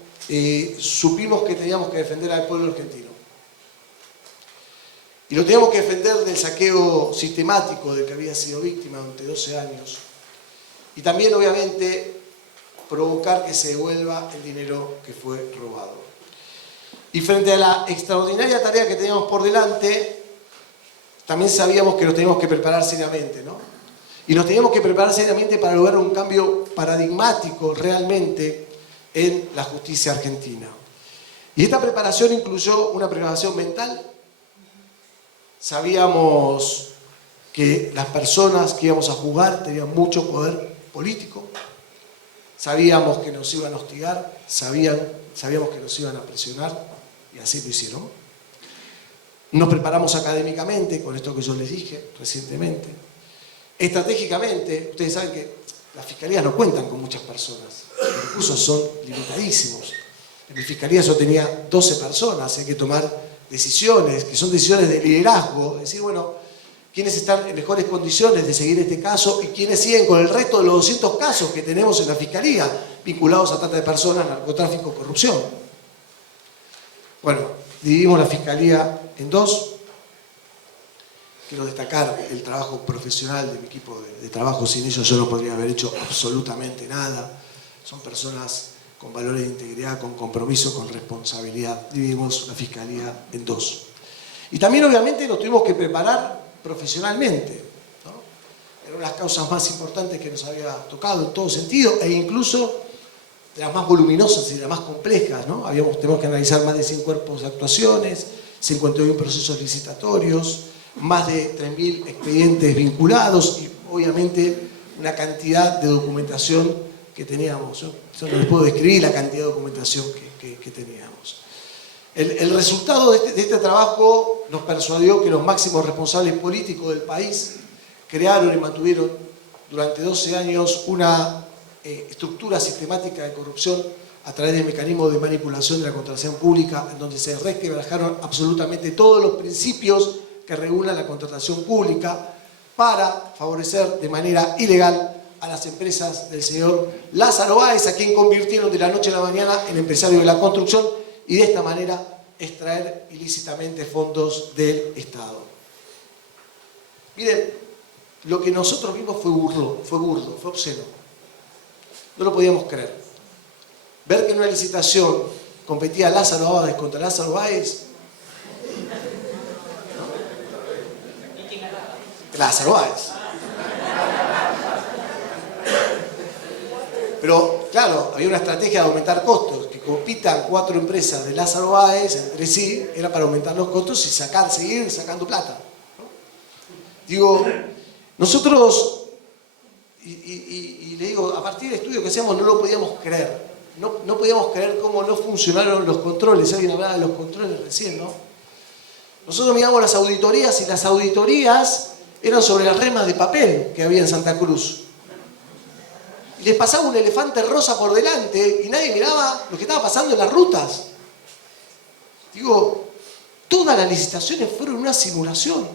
supimos que teníamos que defender al pueblo argentino. Y lo teníamos que defender del saqueo sistemático del que había sido víctima durante 12 años. Y también, obviamente, provocar que se devuelva el dinero que fue robado. Y frente a la extraordinaria tarea que teníamos por delante, también sabíamos que nos teníamos que preparar seriamente, ¿no? Y nos teníamos que preparar seriamente para lograr un cambio paradigmático realmente en la justicia argentina. Y esta preparación incluyó una preparación mental. Sabíamos que las personas que íbamos a juzgar tenían mucho poder político. Sabíamos que nos iban a hostigar, sabíamos que nos iban a presionar, y así lo hicieron. Nos preparamos académicamente, con esto que yo les dije recientemente. Estratégicamente, ustedes saben que las fiscalías no cuentan con muchas personas. Los recursos son limitadísimos. En mi fiscalía yo tenía 12 personas, hay que tomar decisiones, que son decisiones de liderazgo, es decir, bueno, quiénes están en mejores condiciones de seguir este caso y quiénes siguen con el resto de los 200 casos que tenemos en la Fiscalía, vinculados a trata de personas, narcotráfico, corrupción. Bueno, dividimos la Fiscalía en dos. Quiero destacar el trabajo profesional de mi equipo de trabajo. Sin ellos yo no podría haber hecho absolutamente nada. Son personas con valores de integridad, con compromiso, con responsabilidad. Dividimos la Fiscalía en dos. Y también, obviamente, nos tuvimos que preparar profesionalmente, ¿no? Era una de las causas más importantes que nos había tocado en todo sentido, e incluso de las más voluminosas y de las más complejas, ¿no? Tenemos que analizar más de 100 cuerpos de actuaciones, 51 procesos licitatorios, más de 3.000 expedientes vinculados y, obviamente, una cantidad de documentación que teníamos. Yo no les puedo describir la cantidad de documentación que teníamos. El resultado de este trabajo nos persuadió que los máximos responsables políticos del país crearon y mantuvieron durante 12 años una estructura sistemática de corrupción a través de mecanismos de manipulación de la contratación pública, en donde se resquebrajaron absolutamente todos los principios que regulan la contratación pública para favorecer de manera ilegal a las empresas del señor Lázaro Báez, a quien convirtieron de la noche a la mañana en empresario de la construcción y de esta manera extraer ilícitamente fondos del Estado. Miren, lo que nosotros vimos fue burdo, fue obsceno. No lo podíamos creer. Ver que en una licitación competía Lázaro Báez contra Lázaro Báez. Lázaro Báez. Pero, claro, había una estrategia de aumentar costos. Que compitan 4 empresas de Lázaro Báez entre sí, era para aumentar los costos y seguir sacando plata, ¿no? Digo, nosotros, y le digo, a partir del estudio que hacíamos no lo podíamos creer. No podíamos creer cómo no funcionaron los controles. Alguien hablaba de los controles recién, ¿no? Nosotros miramos las auditorías y las auditorías eran sobre las remas de papel que había en Santa Cruz. Y les pasaba un elefante rosa por delante y nadie miraba lo que estaba pasando en las rutas. Digo, todas las licitaciones fueron una simulación.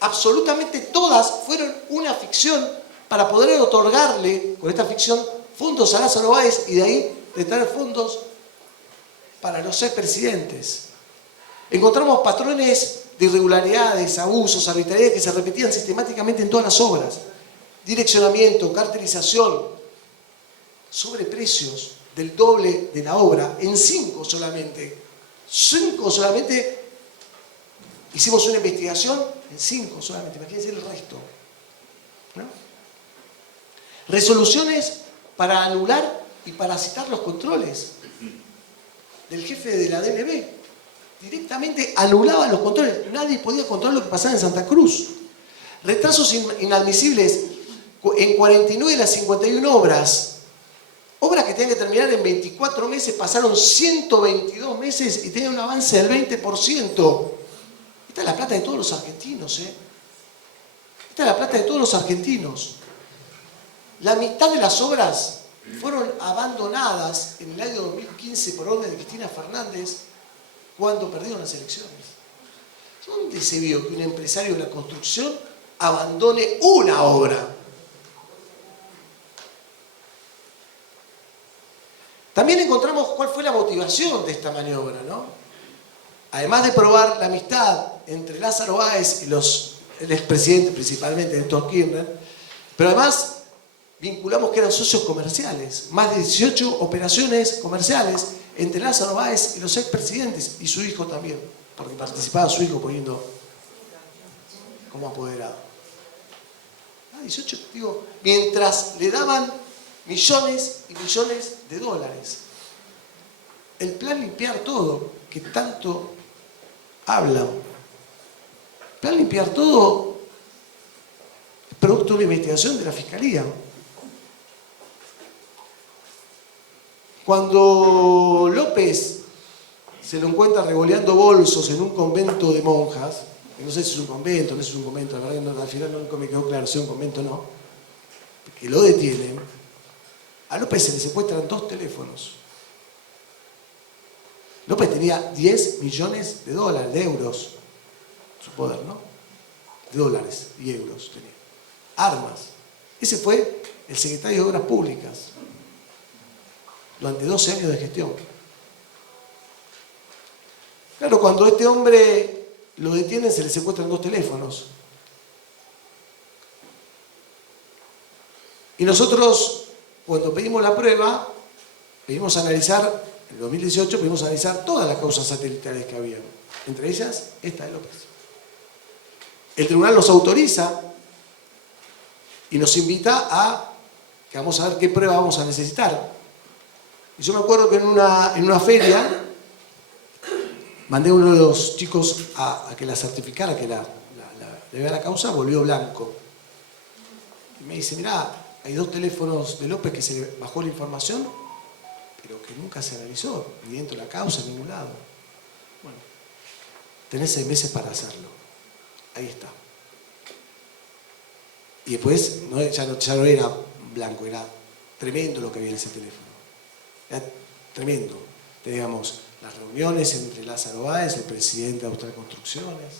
Absolutamente todas fueron una ficción para poder otorgarle, con esta ficción, fondos a Lázaro Báez y de ahí de traer fondos para los expresidentes. Encontramos patrones de irregularidades, abusos, arbitrariedades que se repetían sistemáticamente en todas las obras. Direccionamiento, cartelización, sobreprecios del doble de la obra en 5 solamente. 5 solamente. Hicimos una investigación en 5 solamente. Imagínense el resto, ¿no? Resoluciones para anular y parasitar los controles del jefe de la DNB. Directamente anulaba los controles. Nadie podía controlar lo que pasaba en Santa Cruz. Retrasos inadmisibles en 49 de las 51 obras. Obras que tenían que terminar en 24 meses, pasaron 122 meses y tenían un avance del 20%. Esta es la plata de todos los argentinos, ¿eh? Esta es la plata de todos los argentinos. La mitad de las obras fueron abandonadas en el año 2015 por orden de Cristina Fernández cuando perdieron las elecciones. ¿Dónde se vio que un empresario de la construcción abandone una obra? También encontramos cuál fue la motivación de esta maniobra, ¿no? Además de probar la amistad entre Lázaro Báez y el expresidente, principalmente Néstor Kirchner, pero además vinculamos que eran socios comerciales, más de 18 operaciones comerciales entre Lázaro Báez y los expresidentes, y su hijo también, porque participaba su hijo poniendo como apoderado. 18, digo, mientras le daban millones y millones de dólares. El plan limpiar todo, que tanto hablan. El plan limpiar todo es producto de una investigación de la Fiscalía. Cuando López se lo encuentra revoleando bolsos en un convento de monjas, no sé si es un convento, no es un convento, la verdad que no, al final nunca me quedó claro si es un convento o no, que lo detienen, a López se le secuestran 2 teléfonos. López tenía 10 millones de dólares, de euros, su poder, ¿no? De dólares y euros tenía. Armas. Ese fue el secretario de Obras Públicas durante 12 años de gestión. Claro, cuando este hombre lo detienen se le secuestran 2 teléfonos. Y nosotros, cuando pedimos la prueba, pedimos analizar, en el 2018 pedimos analizar todas las causas satelitales que había, entre ellas esta de López. El tribunal nos autoriza y nos invita a que vamos a ver qué prueba vamos a necesitar. Y yo me acuerdo que en una feria mandé a uno de los chicos a que la certificara, que le vea la causa, volvió blanco. Y me dice, mirá, hay 2 teléfonos de López que se le bajó la información, pero que nunca se analizó, ni dentro de la causa, en ningún lado. Bueno, tenés 6 meses para hacerlo. Ahí está. Y después ya no era blanco, era tremendo lo que había en ese teléfono. Era tremendo. Teníamos las reuniones entre Lázaro Báez, el presidente de Austral Construcciones.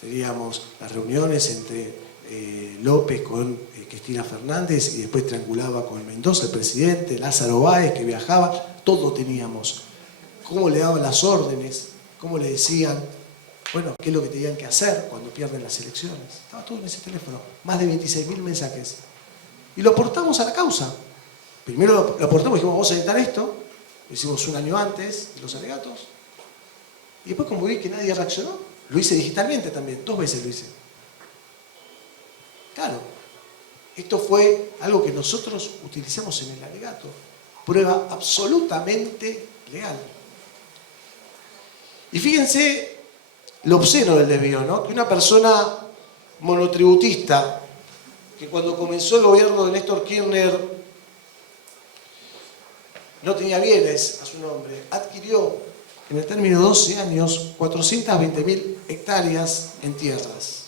Teníamos las reuniones entre López con Cristina Fernández y después triangulaba con Mendoza, el presidente, Lázaro Báez que viajaba, todo teníamos. Cómo le daban las órdenes, cómo le decían, bueno, qué es lo que tenían que hacer cuando pierden las elecciones. Estaba todo en ese teléfono, más de 26.000 mensajes. Y lo aportamos a la causa. Primero lo aportamos y dijimos, vamos a editar esto, lo hicimos un año antes de los alegatos. Y después como vi que nadie reaccionó, lo hice digitalmente también, 2 veces lo hice. Claro, esto fue algo que nosotros utilizamos en el alegato. Prueba absolutamente legal. Y fíjense lo obsceno del desvío, ¿no? Que una persona monotributista, que cuando comenzó el gobierno de Néstor Kirchner no tenía bienes a su nombre, adquirió en el término de 12 años 420.000 hectáreas en tierras.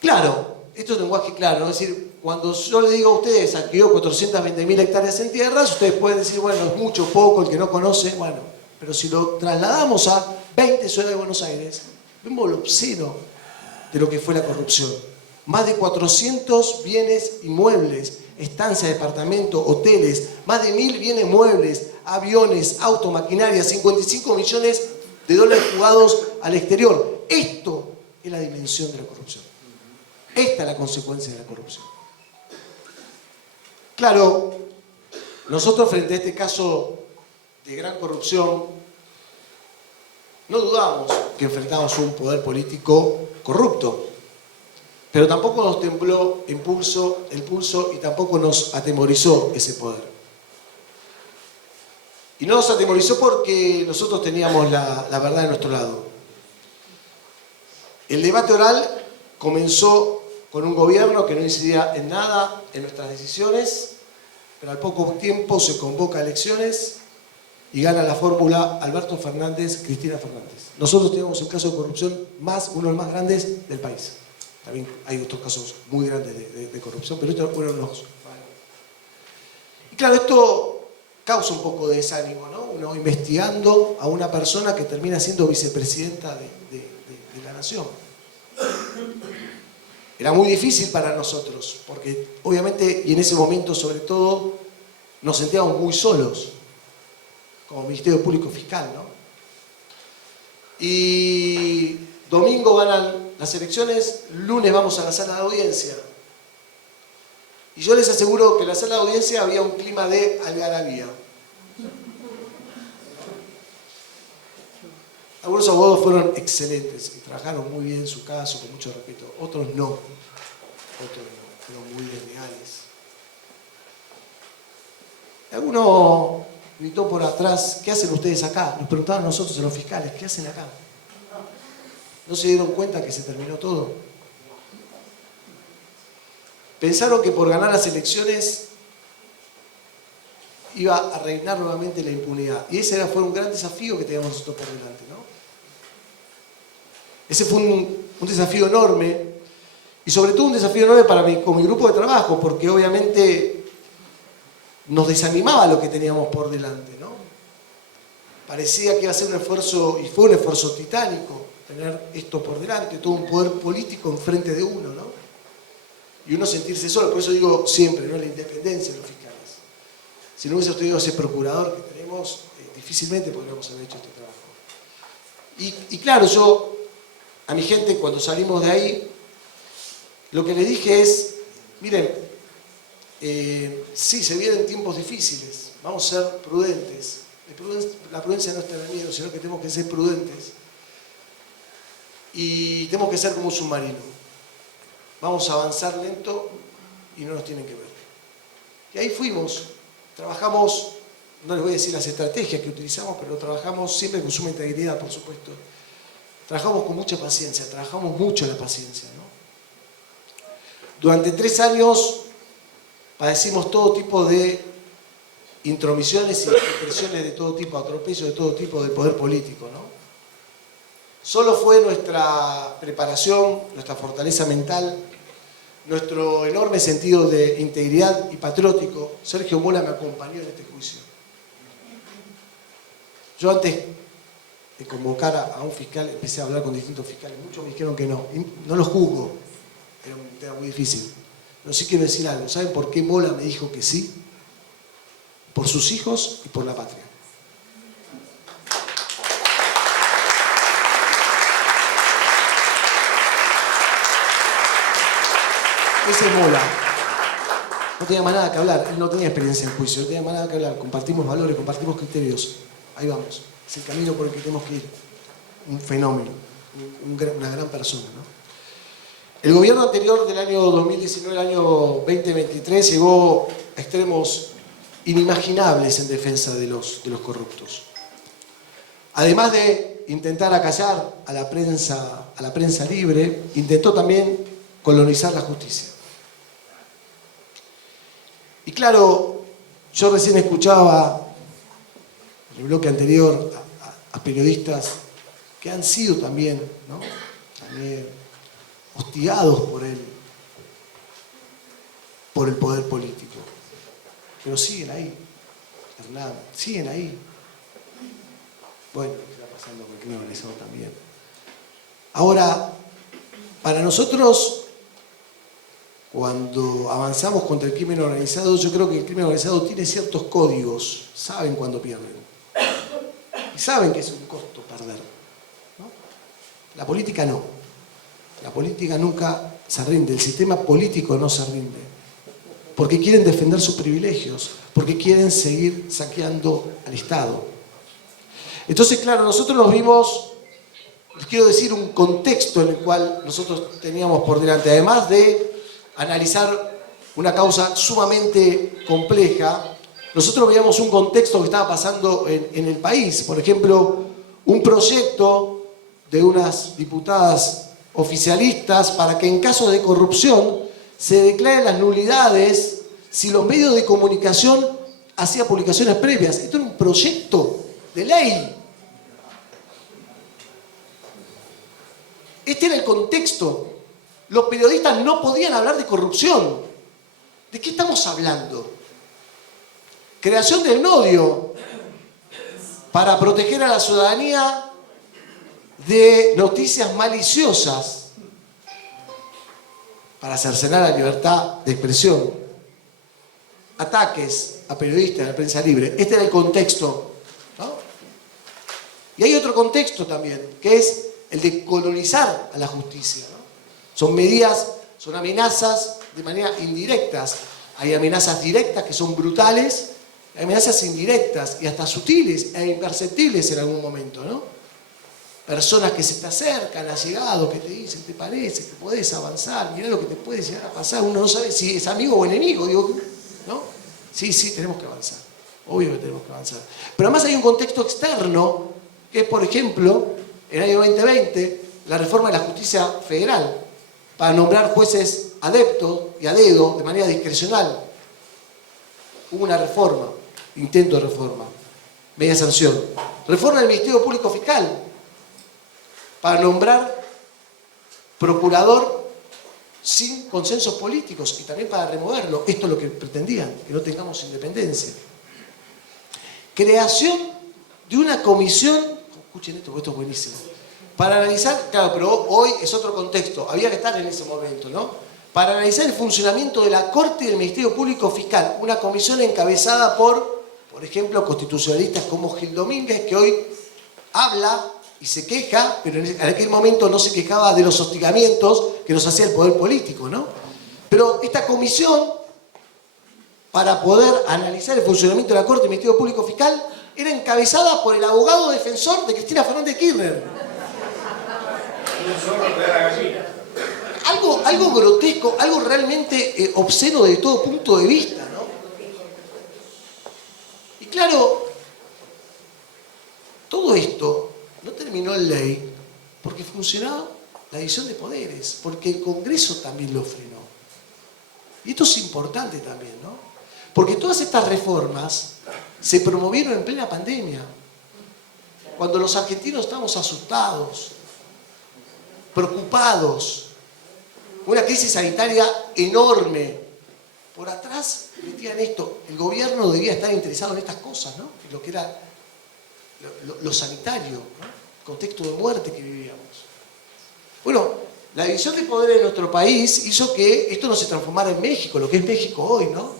Claro, esto es lenguaje claro, es decir, cuando yo le digo a ustedes adquirió 420.000 hectáreas en tierras, ustedes pueden decir, bueno, es mucho, poco, el que no conoce, bueno, pero si lo trasladamos a 20 ciudades de Buenos Aires, vemos lo obsceno de lo que fue la corrupción. Más de 400 bienes inmuebles, estancias, departamentos, hoteles, más de 1.000 bienes muebles, aviones, autos, maquinaria, 55 millones de dólares jugados al exterior. Esto es la dimensión de la corrupción. Esta es la consecuencia de la corrupción. Claro, nosotros frente a este caso de gran corrupción, no dudamos que enfrentamos un poder político corrupto, pero tampoco nos tembló el pulso y tampoco nos atemorizó ese poder. Y no nos atemorizó porque nosotros teníamos la verdad de nuestro lado. El debate oral comenzó con un gobierno que no incidía en nada en nuestras decisiones, pero al poco tiempo se convoca a elecciones y gana la fórmula Alberto Fernández, Cristina Fernández. Nosotros tenemos el caso de corrupción uno de los más grandes del país. También hay otros casos muy grandes de corrupción, pero esto es uno de los... Y claro, esto causa un poco de desánimo, ¿no? Uno investigando a una persona que termina siendo vicepresidenta de la nación. Era muy difícil para nosotros, porque obviamente, y en ese momento sobre todo, nos sentíamos muy solos, como Ministerio Público Fiscal, ¿no? Y domingo ganan las elecciones, lunes vamos a la sala de audiencia. Y yo les aseguro que en la sala de audiencia había un clima de algarabía. Algunos abogados fueron excelentes y trabajaron muy bien su caso, con mucho respeto. Otros no, fueron muy desleales. Alguno gritó por atrás, ¿qué hacen ustedes acá? Nos preguntaban nosotros a los fiscales, ¿qué hacen acá? ¿No se dieron cuenta que se terminó todo? Pensaron que por ganar las elecciones iba a reinar nuevamente la impunidad. Y ese fue un gran desafío que teníamos nosotros por delante, ¿no? Ese fue un desafío enorme, y sobre todo un desafío enorme con mi grupo de trabajo, porque obviamente nos desanimaba lo que teníamos por delante, ¿no? Parecía que iba a ser un esfuerzo, y fue un esfuerzo titánico, tener esto por delante, todo un poder político enfrente de uno, ¿no? Y uno sentirse solo, por eso digo siempre, ¿no? La independencia de los fiscales. Si no hubiese tenido ese procurador que tenemos, difícilmente podríamos haber hecho este trabajo. Y claro, yo a mi gente cuando salimos de ahí, lo que le dije es, miren, sí, se vienen tiempos difíciles, vamos a ser prudentes. La prudencia no está en el miedo, sino que tenemos que ser prudentes. Y tenemos que ser como un submarino. Vamos a avanzar lento y no nos tienen que ver. Y ahí fuimos, trabajamos, no les voy a decir las estrategias que utilizamos, pero trabajamos siempre con suma integridad, por supuesto. Trabajamos con mucha paciencia, trabajamos mucho la paciencia, ¿no? Durante 3 años padecimos todo tipo de intromisiones y presiones de todo tipo, atropellos de todo tipo del poder político, ¿no? Solo fue nuestra preparación, nuestra fortaleza mental, nuestro enorme sentido de integridad y patriótico. Sergio Mola me acompañó en este juicio. Yo antes de convocar a un fiscal empecé a hablar con distintos fiscales, muchos me dijeron que no, y no los juzgo, era un tema muy difícil. Pero sí quiero decir algo. ¿Saben por qué Mola me dijo que sí? Por sus hijos y por la patria. Ese es Mola. No tenía más nada que hablar. Él no tenía experiencia en juicio, no tenía más nada que hablar. Compartimos valores, compartimos criterios. Ahí vamos. Es el camino por el que tenemos que ir. Un fenómeno. Una gran persona, ¿no? El gobierno anterior del año 2019 al año 2023 llegó a extremos inimaginables en defensa de los corruptos. Además de intentar acallar a la prensa libre, intentó también colonizar la justicia. Y claro, yo recién escuchaba en el bloque anterior a periodistas que han sido también, ¿no? También hostigados por el poder político. Pero siguen ahí, Hernán, siguen ahí. Bueno, está pasando con el crimen organizado también. Ahora, para nosotros, cuando avanzamos contra el crimen organizado, yo creo que el crimen organizado tiene ciertos códigos, saben cuándo pierden. Y saben que es un costo perder, ¿no? La política no. La política nunca se rinde, el sistema político no se rinde, porque quieren defender sus privilegios, porque quieren seguir saqueando al Estado. Entonces, claro, nosotros nos vimos, les quiero decir, un contexto en el cual nosotros teníamos por delante, además de analizar una causa sumamente compleja, nosotros veíamos un contexto que estaba pasando en el país. Por ejemplo, un proyecto de unas diputadas oficialistas para que en casos de corrupción se declaren las nulidades si los medios de comunicación hacían publicaciones previas. Esto era un proyecto de ley. Este era el contexto. Los periodistas no podían hablar de corrupción. ¿De qué estamos hablando? Creación del nodio para proteger a la ciudadanía de noticias maliciosas, para cercenar la libertad de expresión, ataques a periodistas, a la prensa libre. Este era el contexto, ¿no? Y hay otro contexto también, que es el de colonizar a la justicia, ¿no? Son medidas, son amenazas de manera indirectas. Hay amenazas directas que son brutales, hay amenazas indirectas y hasta sutiles e imperceptibles en algún momento, ¿no? Personas que se te acercan, allegados, que te dicen, ¿te parece que podés avanzar? Mirá lo que te puede llegar a pasar. Uno no sabe si es amigo o enemigo, digo, ¿no? Sí, tenemos que avanzar. Obvio que tenemos que avanzar. Pero además hay un contexto externo, que es, por ejemplo, en el año 2020, la reforma de la justicia federal, para nombrar jueces adeptos y a dedo, de manera discrecional. Hubo una reforma, intento de reforma, media sanción. Reforma del Ministerio Público Fiscal, para nombrar procurador sin consensos políticos y también para removerlo. Esto es lo que pretendían, que no tengamos independencia. Creación de una comisión, escuchen esto, porque esto es buenísimo, para analizar, claro, pero hoy es otro contexto, había que estar en ese momento, ¿no? Para analizar el funcionamiento de la Corte y del Ministerio Público Fiscal, una comisión encabezada por ejemplo, constitucionalistas como Gil Domínguez, que hoy habla y se queja, pero en aquel momento no se quejaba de los hostigamientos que nos hacía el poder político, ¿no? Pero esta comisión, para poder analizar el funcionamiento de la Corte y el Ministerio Público Fiscal, era encabezada por el abogado defensor de Cristina Fernández de Kirchner. Algo grotesco, algo realmente obsceno desde todo punto de vista, ¿no? Y claro, todo esto no terminó en ley porque funcionaba la división de poderes, porque el Congreso también lo frenó. Y esto es importante también, ¿no? Porque todas estas reformas se promovieron en plena pandemia, cuando los argentinos estábamos asustados, preocupados, una crisis sanitaria enorme. Por atrás metían esto, el gobierno debía estar interesado en estas cosas, ¿no? En lo que era lo sanitario, ¿no? El contexto de muerte que vivíamos. Bueno, La división de poderes en nuestro país hizo que esto no se transformara en México, lo que es México hoy, ¿no?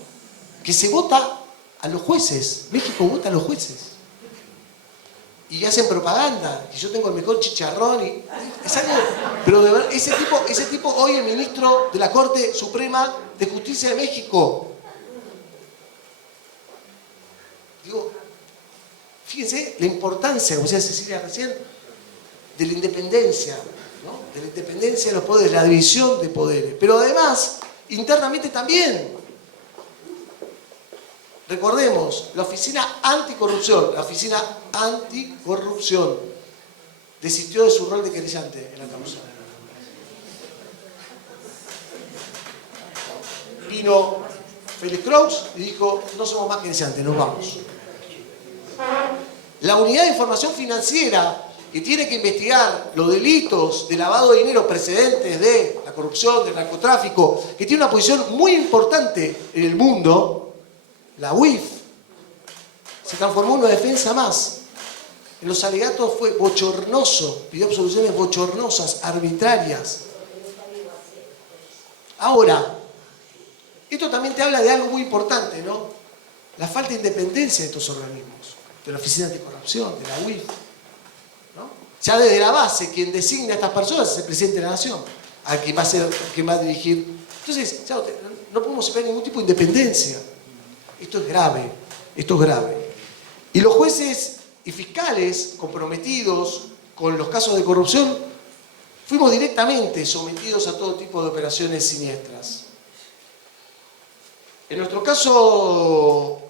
Que se vota a los jueces. México vota a los jueces. Y hacen propaganda, que yo tengo el mejor chicharrón y... Es algo, pero de verdad, ese tipo hoy es ministro de la Corte Suprema de Justicia de México. Digo, fíjense la importancia, como decía Cecilia recién, de la independencia, ¿no? De la independencia de los poderes, la división de poderes. Pero además, internamente también. Recordemos, la Oficina Anticorrupción desistió de su rol de querellante en la causa. Vino Félix Kraus y dijo, no somos más querellantes, nos vamos. La Unidad de Información Financiera, que tiene que investigar los delitos de lavado de dinero precedentes de la corrupción, del narcotráfico, que tiene una posición muy importante en el mundo, la UIF, se transformó en una defensa más. En los alegatos fue bochornoso, pidió absoluciones bochornosas, arbitrarias. Ahora, esto también te habla de algo muy importante, ¿no? La falta de independencia de estos organismos, de la Oficina Anticorrupción, de la UIF, ¿no? Ya desde la base, quien designa a estas personas es el presidente de la Nación, a quien va a dirigir. Entonces, ya no podemos esperar ningún tipo de independencia. Esto es grave, esto es grave. Y los jueces y fiscales comprometidos con los casos de corrupción fuimos directamente sometidos a todo tipo de operaciones siniestras. En nuestro caso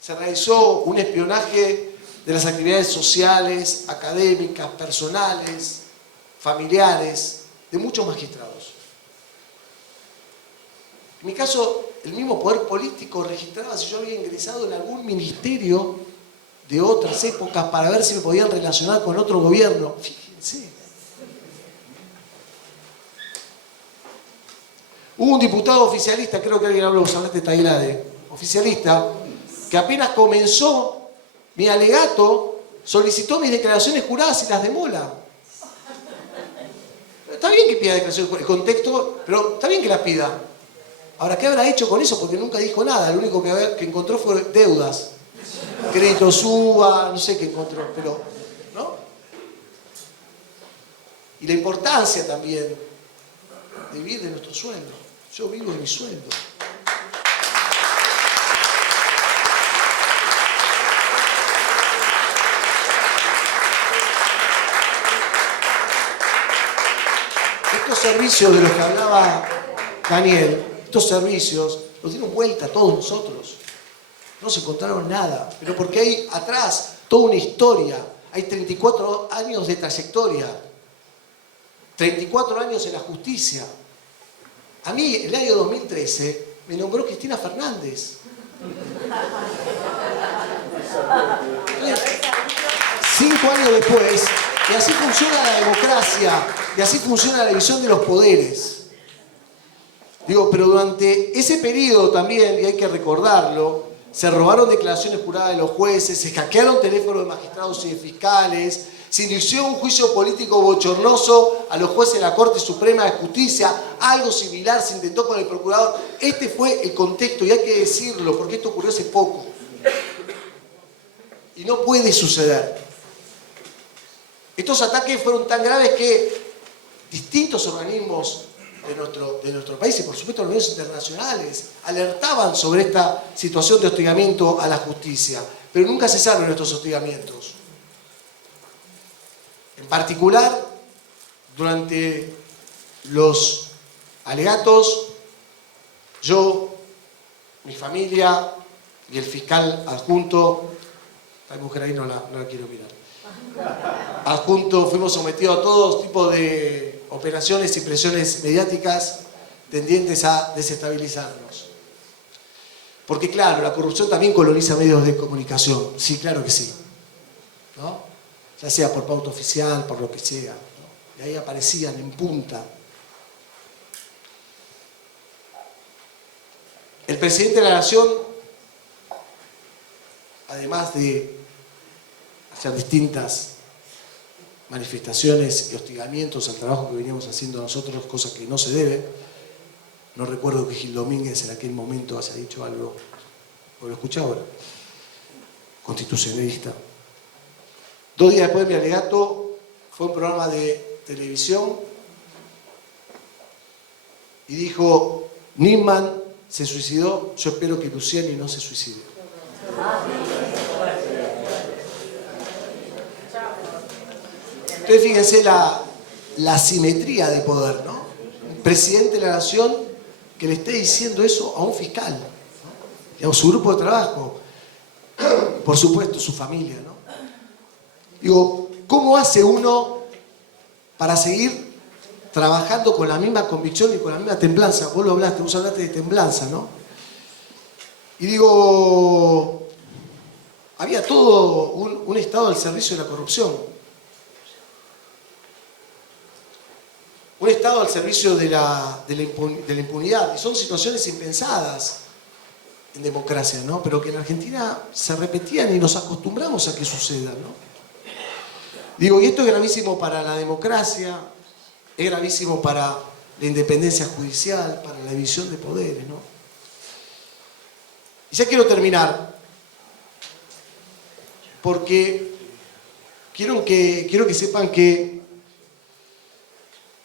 se realizó un espionaje de las actividades sociales, académicas, personales, familiares, de muchos magistrados. En mi caso, el mismo poder político registraba si yo había ingresado en algún ministerio de otras épocas para ver si me podían relacionar con otro gobierno. Fíjense. Hubo un diputado oficialista, creo que alguien habló, de Tailade, oficialista, que apenas comenzó mi alegato, solicitó mis declaraciones juradas y las de Mola. Está bien que pida declaraciones juradas, el contexto, pero está bien que las pida. Ahora, ¿qué habrá hecho con eso? Porque nunca dijo nada, lo único que encontró fue deudas. Crédito suba, no sé qué encontró, pero, ¿no? Y la importancia también de vivir de nuestro sueldo. Yo vivo de mi sueldo. Estos servicios de los que hablaba Daniel, estos servicios los dieron vuelta a todos nosotros. No se encontraron nada, pero porque hay atrás toda una historia. Hay 34 años de trayectoria, 34 años en la justicia. A mí, el año 2013, me nombró Cristina Fernández. 5 años después, y así funciona la democracia, y así funciona la división de los poderes. Digo, pero durante ese periodo también, y hay que recordarlo, se robaron declaraciones juradas de los jueces, se hackearon teléfonos de magistrados y de fiscales, se inició un juicio político bochornoso a los jueces de la Corte Suprema de Justicia, algo similar se intentó con el procurador. Este fue el contexto, y hay que decirlo, porque esto ocurrió hace poco. Y no puede suceder. Estos ataques fueron tan graves que distintos organismos de nuestro país y por supuesto los organismos internacionales alertaban sobre esta situación de hostigamiento a la justicia, pero nunca cesaron estos hostigamientos. En particular, durante los alegatos, yo, mi familia y el fiscal adjunto, esta mujer ahí no la quiero mirar, adjunto, fuimos sometidos a todo tipo de operaciones y presiones mediáticas tendientes a desestabilizarnos. Porque claro, la corrupción también coloniza medios de comunicación, sí, claro que sí, ¿no? Ya sea por pauta oficial, por lo que sea, ¿no? Y ahí aparecían en punta. El presidente de la Nación, además de hacer distintas manifestaciones y hostigamientos al trabajo que veníamos haciendo nosotros, cosa que no se debe. No recuerdo que Gil Domínguez en aquel momento haya dicho algo, o lo escuché ahora, constitucionalista. 2 días después de mi alegato, fue un programa de televisión y dijo: Nisman se suicidó, yo espero que Luciani no se suicide. Entonces fíjense la asimetría de poder, ¿no? Un presidente de la nación que le esté diciendo eso a un fiscal, ¿no? Y a su grupo de trabajo, por supuesto su familia, ¿no? Digo, ¿cómo hace uno para seguir trabajando con la misma convicción y con la misma templanza? Vos hablaste de templanza, ¿no? Y digo, había todo un Estado al servicio de la corrupción. Un Estado al servicio de la impunidad. Y son situaciones impensadas en democracia, ¿no? Pero que en Argentina se repetían y nos acostumbramos a que sucedan, ¿no? Digo, y esto es gravísimo para la democracia, es gravísimo para la independencia judicial, para la división de poderes, ¿no? Y ya quiero terminar, porque quiero que sepan que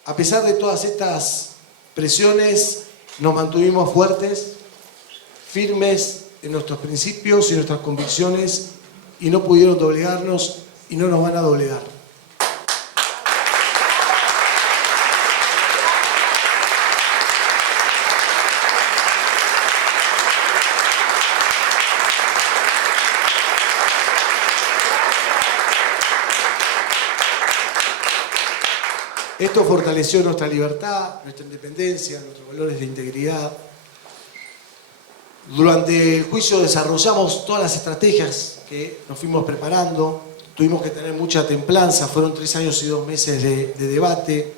a pesar de todas estas presiones, nos mantuvimos fuertes, firmes en nuestros principios y nuestras convicciones, y no pudieron doblegarnos y no nos van a doblegar. Esto fortaleció nuestra libertad, nuestra independencia, nuestros valores de integridad. Durante el juicio desarrollamos todas las estrategias que nos fuimos preparando. Tuvimos que tener mucha templanza, fueron 3 años y 2 meses de debate,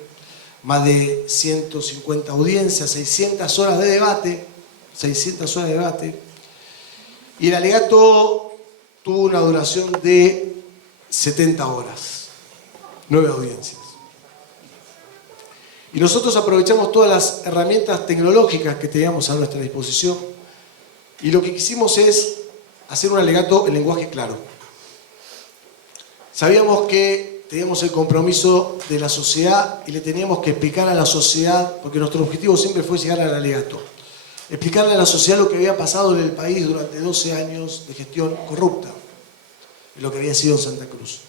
más de 150 audiencias, 600 horas de debate, 600 horas de debate. Y el alegato tuvo una duración de 70 horas, 9 audiencias. Y nosotros aprovechamos todas las herramientas tecnológicas que teníamos a nuestra disposición y lo que quisimos es hacer un alegato en lenguaje claro. Sabíamos que teníamos el compromiso de la sociedad y le teníamos que explicar a la sociedad, porque nuestro objetivo siempre fue llegar al alegato, explicarle a la sociedad lo que había pasado en el país durante 12 años de gestión corrupta, lo que había sido en Santa Cruz.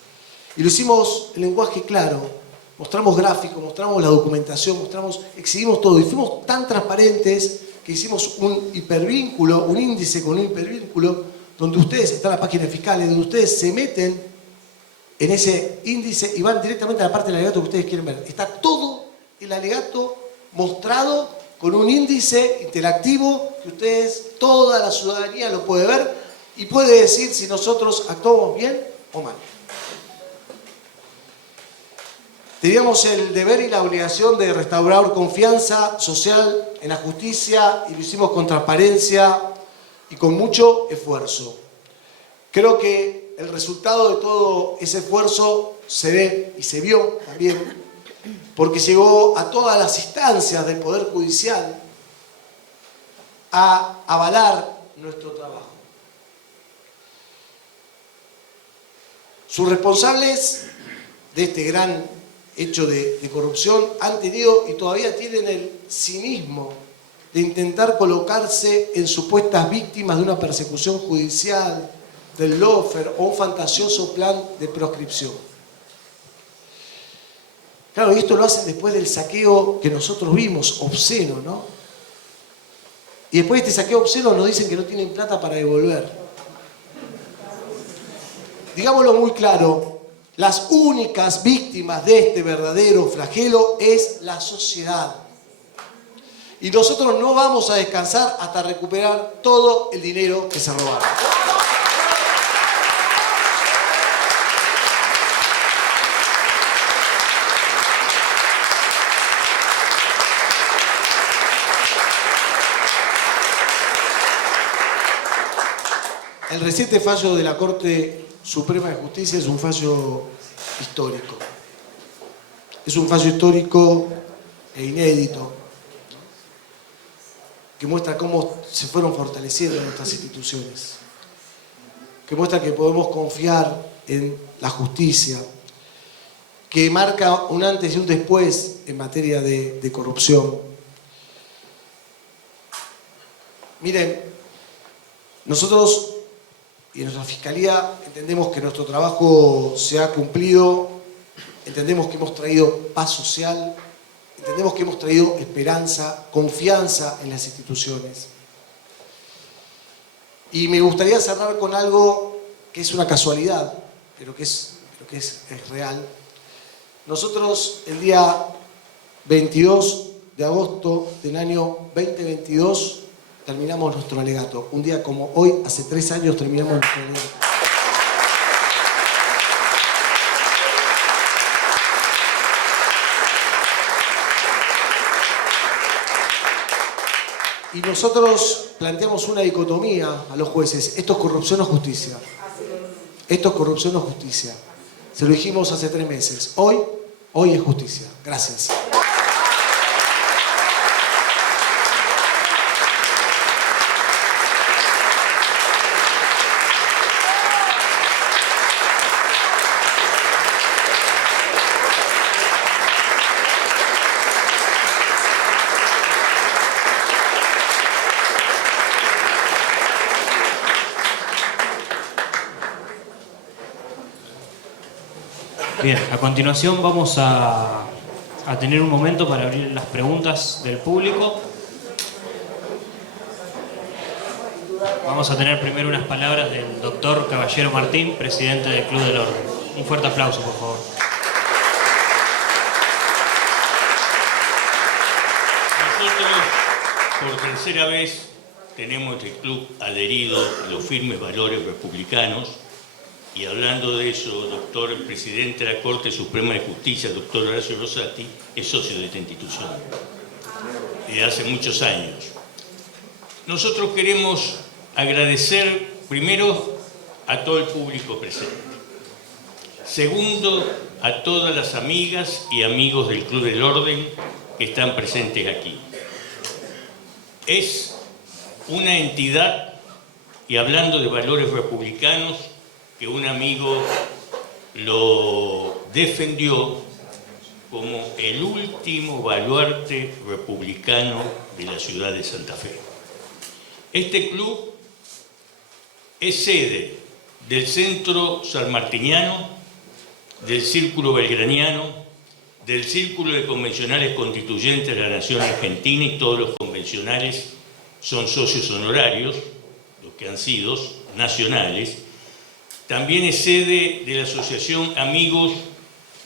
Y lo hicimos en lenguaje claro. Mostramos gráficos, mostramos la documentación, exhibimos todo y fuimos tan transparentes que hicimos un hipervínculo, un índice con un hipervínculo donde ustedes, está la página de fiscales, donde ustedes se meten en ese índice y van directamente a la parte del alegato que ustedes quieren ver. Está todo el alegato mostrado con un índice interactivo que ustedes, toda la ciudadanía lo puede ver y puede decir si nosotros actuamos bien o mal. Teníamos el deber y la obligación de restaurar confianza social en la justicia y lo hicimos con transparencia y con mucho esfuerzo. Creo que el resultado de todo ese esfuerzo se ve y se vio también porque llegó a todas las instancias del Poder Judicial a avalar nuestro trabajo. Sus responsables de este gran hecho de corrupción han tenido y todavía tienen el cinismo de intentar colocarse en supuestas víctimas de una persecución judicial, del lawfare o un fantasioso plan de proscripción. Claro, y esto lo hacen después del saqueo que nosotros vimos, obsceno, ¿no? Y después de este saqueo obsceno nos dicen que no tienen plata para devolver. Digámoslo muy claro, las únicas víctimas de este verdadero flagelo es la sociedad. Y nosotros no vamos a descansar hasta recuperar todo el dinero que se robaron. El reciente fallo de la Corte Suprema de Justicia es un fallo histórico. Es un fallo histórico e inédito que muestra cómo se fueron fortaleciendo nuestras instituciones, que muestra que podemos confiar en la justicia, que marca un antes y un después en materia de corrupción. Miren, nosotros y en nuestra Fiscalía entendemos que nuestro trabajo se ha cumplido, entendemos que hemos traído paz social, entendemos que hemos traído esperanza, confianza en las instituciones. Y me gustaría cerrar con algo que es una casualidad, pero que es real. Nosotros el día 22 de agosto del año 2022 terminamos nuestro alegato. Un día como hoy, hace 3 años terminamos nuestro alegato. Y nosotros planteamos una dicotomía a los jueces. Esto es corrupción o justicia. Esto es corrupción o justicia. Se lo dijimos hace 3 meses. Hoy es justicia. Gracias. Bien, a continuación vamos a tener un momento para abrir las preguntas del público. Vamos a tener primero unas palabras del doctor Caballero Martín, presidente del Club del Orden. Un fuerte aplauso, por favor. Nosotros, por tercera vez, tenemos el club adherido a los firmes valores republicanos. Y hablando de eso, doctor, el presidente de la Corte Suprema de Justicia, doctor Horacio Rosati, es socio de esta institución desde hace muchos años. Nosotros queremos agradecer primero a todo el público presente. Segundo, a todas las amigas y amigos del Club del Orden que están presentes aquí. Es una entidad, y hablando de valores republicanos, que un amigo lo defendió como el último baluarte republicano de la ciudad de Santa Fe. Este club es sede del Centro Sanmartiniano, del Círculo Belgraniano, del Círculo de Convencionales Constituyentes de la Nación Argentina, y todos los convencionales son socios honorarios, los que han sido nacionales. También es sede de la Asociación Amigos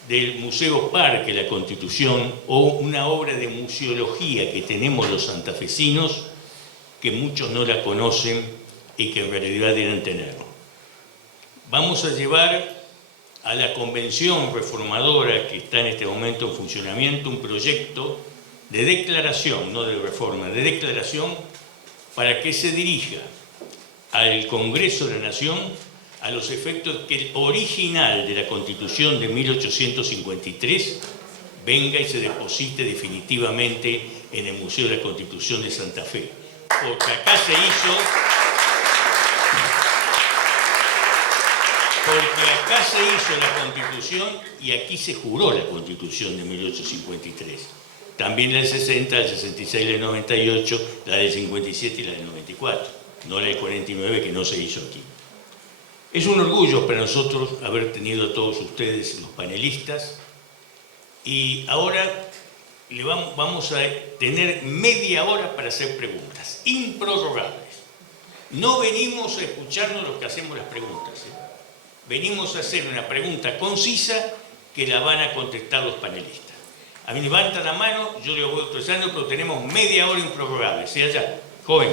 del Museo Parque La Constitución, o una obra de museología que tenemos los santafesinos, que muchos no la conocen y que en realidad deben tener. Vamos a llevar a la Convención Reformadora, que está en este momento en funcionamiento, un proyecto de declaración, no de reforma, de declaración, para que se dirija al Congreso de la Nación a los efectos que el original de la Constitución de 1853 venga y se deposite definitivamente en el Museo de la Constitución de Santa Fe. Porque acá se hizo la Constitución y aquí se juró la Constitución de 1853. También la del 60, la del 66, la del 98, la del 57 y la del 94. No la del 49, que no se hizo aquí. Es un orgullo para nosotros haber tenido a todos ustedes, los panelistas, y ahora vamos a tener media hora para hacer preguntas, improrrogables. No venimos a escucharnos los que hacemos las preguntas, Venimos a hacer una pregunta concisa que la van a contestar los panelistas. A mí levantan la mano, yo le voy autorizando, pero tenemos media hora improrrogable. Sea ya, joven.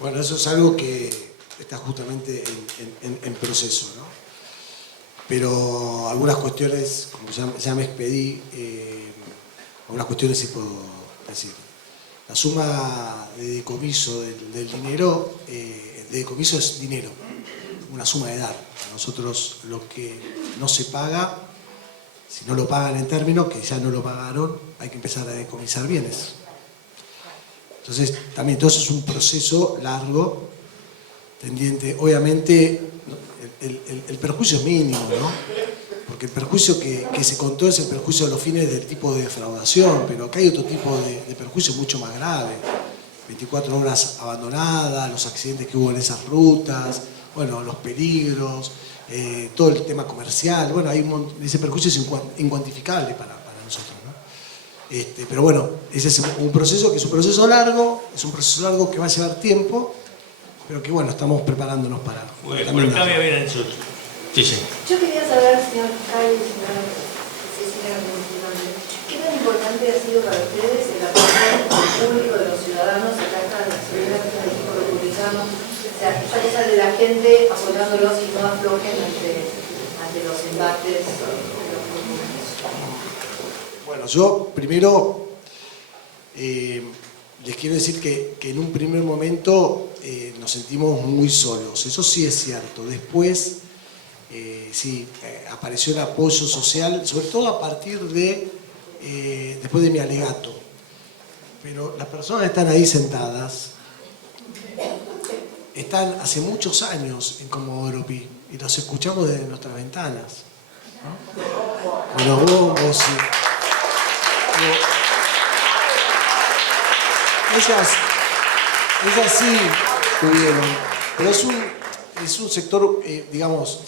Bueno, eso es algo que está justamente en proceso, ¿no? Pero algunas cuestiones, como ya me expedí, algunas cuestiones sí puedo decir. La suma de decomiso del dinero, de decomiso es dinero, una suma de dar. A nosotros lo que no se paga, si no lo pagan en términos, que ya no lo pagaron, hay que empezar a decomisar bienes. Entonces, también todo eso es un proceso largo, tendiente. Obviamente, el perjuicio es mínimo, ¿no? Porque el perjuicio que se contó es el perjuicio de los fines del tipo de defraudación, pero acá hay otro tipo de perjuicio mucho más grave. 24 horas abandonadas, los accidentes que hubo en esas rutas, bueno, los peligros, todo el tema comercial. Bueno, ese perjuicio es incuantificable para nosotros, ¿no? Pero bueno, ese es un proceso que es un proceso largo que va a llevar tiempo, pero que bueno, estamos preparándonos para... Bueno, por acá voy a ver a nosotros. Sí, sí. Yo quería saber, señor fiscal y señora Cecilia, ¿qué tan importante ha sido para ustedes el apoyo público de los ciudadanos a la seguridad del equipo republicano? O sea, esa cosa de la gente apoyándolos y no aflojen ante los embates de los comunes. Bueno, yo primero les quiero decir que en un primer momento nos sentimos muy solos, eso sí es cierto. Después sí, apareció el apoyo social, sobre todo a partir de, después de mi alegato. Pero las personas que están ahí sentadas están hace muchos años en Comodoro Pi y los escuchamos desde nuestras ventanas, ¿no? Con los bombos y... Ellas sí tuvieron, pero es un sector, digamos,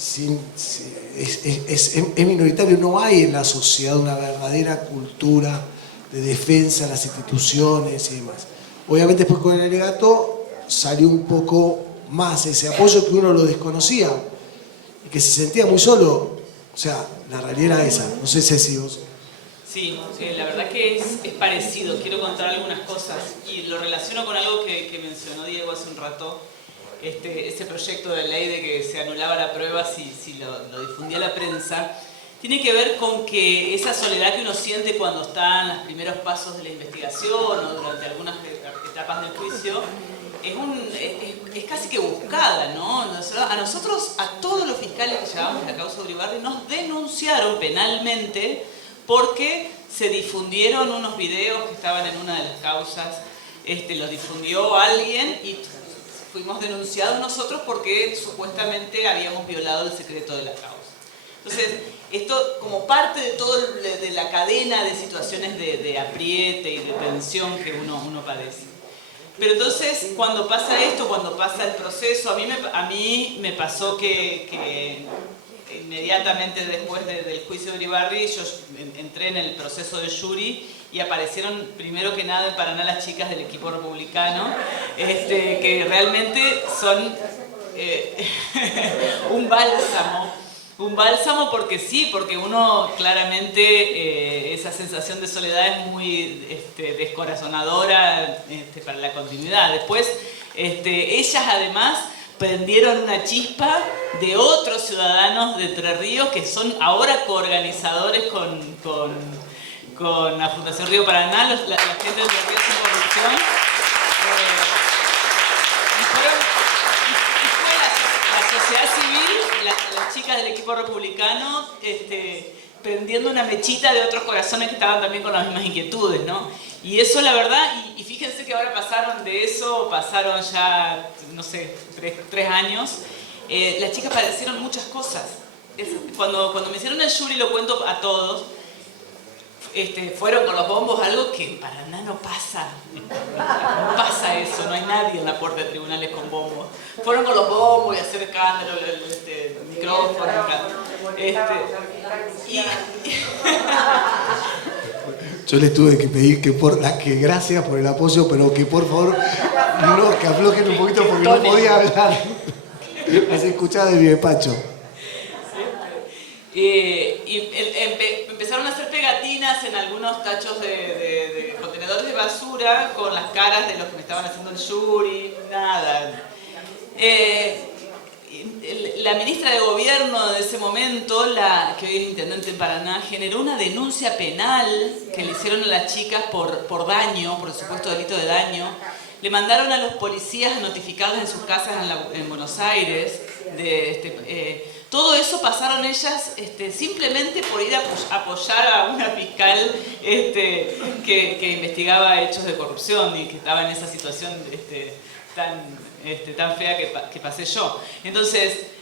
es minoritario. No hay en la sociedad una verdadera cultura de defensa de las instituciones y demás. Obviamente después con el alegato salió un poco más ese apoyo que uno lo desconocía y que se sentía muy solo. O sea, la realidad era esa. No sé, Ceci, vos. Sí, la verdad que es parecido. Quiero contar algunas cosas y lo relaciono con algo que mencionó Diego hace un rato. Ese proyecto de ley de que se anulaba la prueba si lo difundía la prensa, tiene que ver con que esa soledad que uno siente cuando está en los primeros pasos de la investigación o durante algunas etapas del juicio, es casi que buscada, ¿no? A nosotros, a todos los fiscales que llevamos la causa de Uribarri, nos denunciaron penalmente porque se difundieron unos videos que estaban en una de las causas, los difundió alguien y fuimos denunciados nosotros porque supuestamente habíamos violado el secreto de la causa. Entonces, esto como parte de todo de la cadena de situaciones de apriete y de tensión que uno padece. Pero entonces, cuando pasa esto, cuando pasa el proceso, a mí me pasó que inmediatamente después del juicio de Uribarri, yo entré en el proceso de jury y aparecieron primero que nada en Paraná las chicas del equipo republicano, que realmente son un bálsamo porque sí, porque uno claramente esa sensación de soledad es muy descorazonadora para la continuidad. Después, ellas además prendieron una chispa de otros ciudadanos de Entre Ríos que son ahora coorganizadores con la Fundación Río Paraná, la gente de Entre Ríos sin corrupción. Y fue la sociedad civil, las chicas del equipo republicano, prendiendo una mechita de otros corazones que estaban también con las mismas inquietudes, ¿no? Y eso, la verdad, y fíjense que ahora pasaron ya, no sé, tres años, las chicas padecieron muchas cosas. Cuando me hicieron el jury, lo cuento a todos, fueron con los bombos, algo que en Paraná no pasa. No pasa eso, no hay nadie en la puerta de tribunales con bombos. Fueron con los bombos y hacer escándalo, el micrófono, Yo les tuve que pedir que gracias por el apoyo, pero que por favor no, que aflojen un poquito porque no podía hablar. Se escuchaba de mi despacho. Empezaron a hacer pegatinas en algunos tachos de contenedores de basura con las caras de los que me estaban haciendo el jury, nada. la ministra de Gobierno de ese momento, que hoy es intendente en Paraná, generó una denuncia penal que le hicieron a las chicas por daño, por el supuesto delito de daño. Le mandaron a los policías a notificarlas en sus casas en Buenos Aires. Todo eso pasaron ellas simplemente por ir a apoyar a una fiscal que investigaba hechos de corrupción y que estaba en esa situación tan fea que pasé yo. Entonces,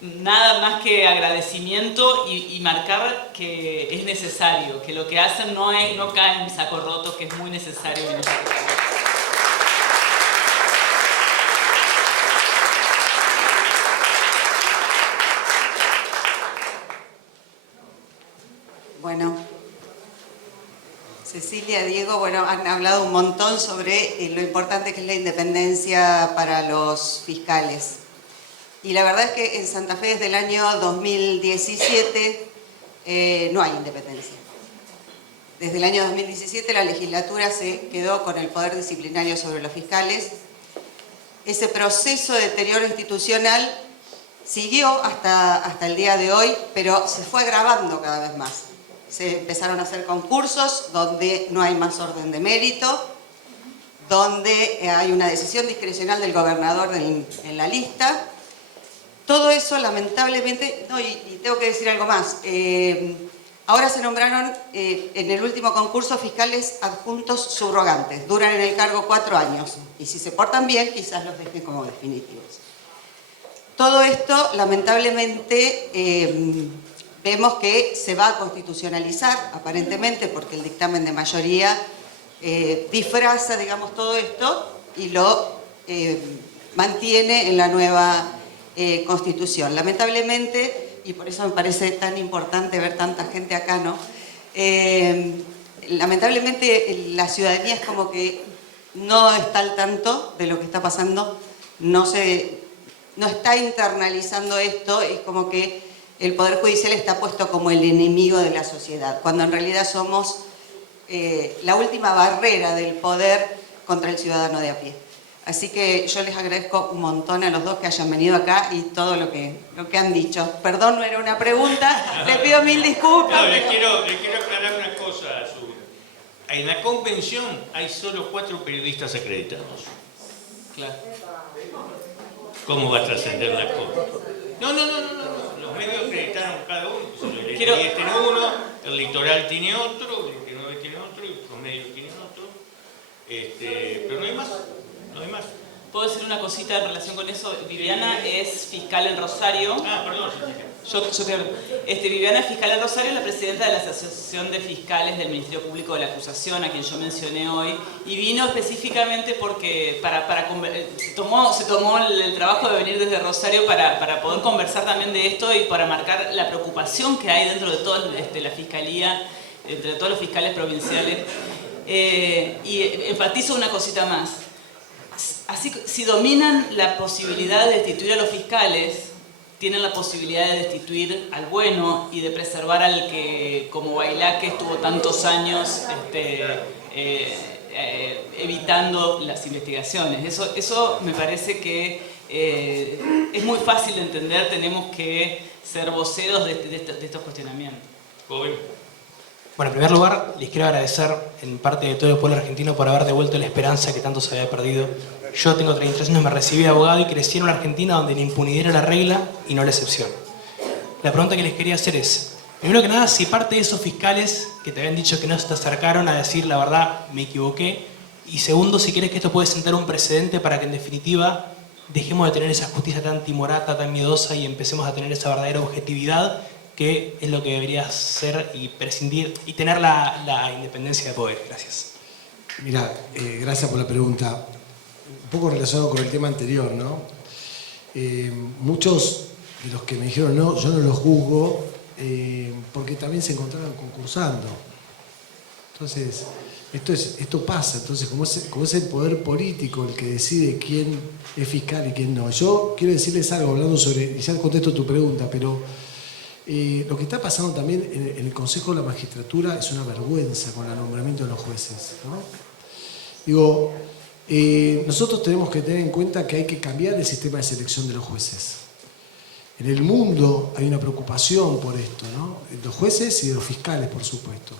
nada más que agradecimiento y marcar que es necesario, que lo que hacen no cae en saco roto, que es muy necesario en nuestra vida. Bueno, Cecilia, Diego, han hablado un montón sobre lo importante que es la independencia para los fiscales. Y la verdad es que en Santa Fe desde el año 2017 no hay independencia. Desde el año 2017 la legislatura se quedó con el poder disciplinario sobre los fiscales. Ese proceso de deterioro institucional siguió hasta el día de hoy, pero se fue agravando cada vez más. Se empezaron a hacer concursos donde no hay más orden de mérito, donde hay una decisión discrecional del gobernador en la lista. Todo eso, lamentablemente, y tengo que decir algo más. Ahora se nombraron en el último concurso fiscales adjuntos subrogantes. Duran en el cargo 4 años. Y si se portan bien, quizás los dejen como definitivos. Todo esto, lamentablemente, vemos que se va a constitucionalizar, aparentemente, porque el dictamen de mayoría disfraza, digamos, todo esto y lo mantiene en la nueva Constitución. Lamentablemente, y por eso me parece tan importante ver tanta gente acá, ¿no? Lamentablemente la ciudadanía es como que no está al tanto de lo que está pasando, no está internalizando esto, es como que el Poder Judicial está puesto como el enemigo de la sociedad, cuando en realidad somos la última barrera del poder contra el ciudadano de a pie. Así que yo les agradezco un montón a los dos que hayan venido acá y todo lo que han dicho. Perdón, no era una pregunta, les pido 1000 disculpas. No, le quiero aclarar una cosa, Azul. En la convención hay solo 4 periodistas acreditados. Claro. ¿Cómo va a trascender la cosa? No. Los medios acreditaron cada uno. El TN tiene uno, el Litoral tiene otro, el 29 tiene otro, y los medios tienen otro. Pero no hay más. ¿Puedo decir una cosita en relación con eso? Viviana es fiscal en Rosario. Perdón. Yo te hablo. Viviana es fiscal en Rosario, es la presidenta de la Asociación de Fiscales del Ministerio Público de la Acusación, a quien yo mencioné hoy, y vino específicamente porque se tomó el trabajo de venir desde Rosario para poder conversar también de esto y para marcar la preocupación que hay dentro de toda la Fiscalía, entre todos los fiscales provinciales. Y enfatizo una cosita más. Así, si dominan la posibilidad de destituir a los fiscales, tienen la posibilidad de destituir al bueno y de preservar al que, como Bailaque, estuvo tantos años evitando las investigaciones. Eso me parece que es muy fácil de entender, tenemos que ser voceros de estos cuestionamientos. Joven. Bueno, en primer lugar, les quiero agradecer en parte de todo el pueblo argentino por haber devuelto la esperanza que tanto se había perdido. Yo tengo 33 años, me recibí de abogado y crecí en una Argentina donde la impunidad era la regla y no la excepción. La pregunta que les quería hacer es, primero que nada, si parte de esos fiscales que te habían dicho que no se te acercaron a decir la verdad, me equivoqué, y segundo, si crees que esto puede sentar un precedente para que en definitiva dejemos de tener esa justicia tan timorata, tan miedosa y empecemos a tener esa verdadera objetividad que es lo que debería ser y prescindir y tener la independencia de poder. Gracias. Mira, gracias por la pregunta. Un poco relacionado con el tema anterior, ¿no? Muchos de los que me dijeron no, yo no los juzgo porque también se encontraban concursando. Entonces, esto pasa. Entonces, como es el poder político el que decide quién es fiscal y quién no. Yo quiero decirles algo, hablando sobre, y ya contesto tu pregunta, pero lo que está pasando también en el Consejo de la Magistratura es una vergüenza con el nombramiento de los jueces, ¿no? Digo, nosotros tenemos que tener en cuenta que hay que cambiar el sistema de selección de los jueces. En el mundo hay una preocupación por esto, ¿no? De los jueces y de los fiscales, por supuesto.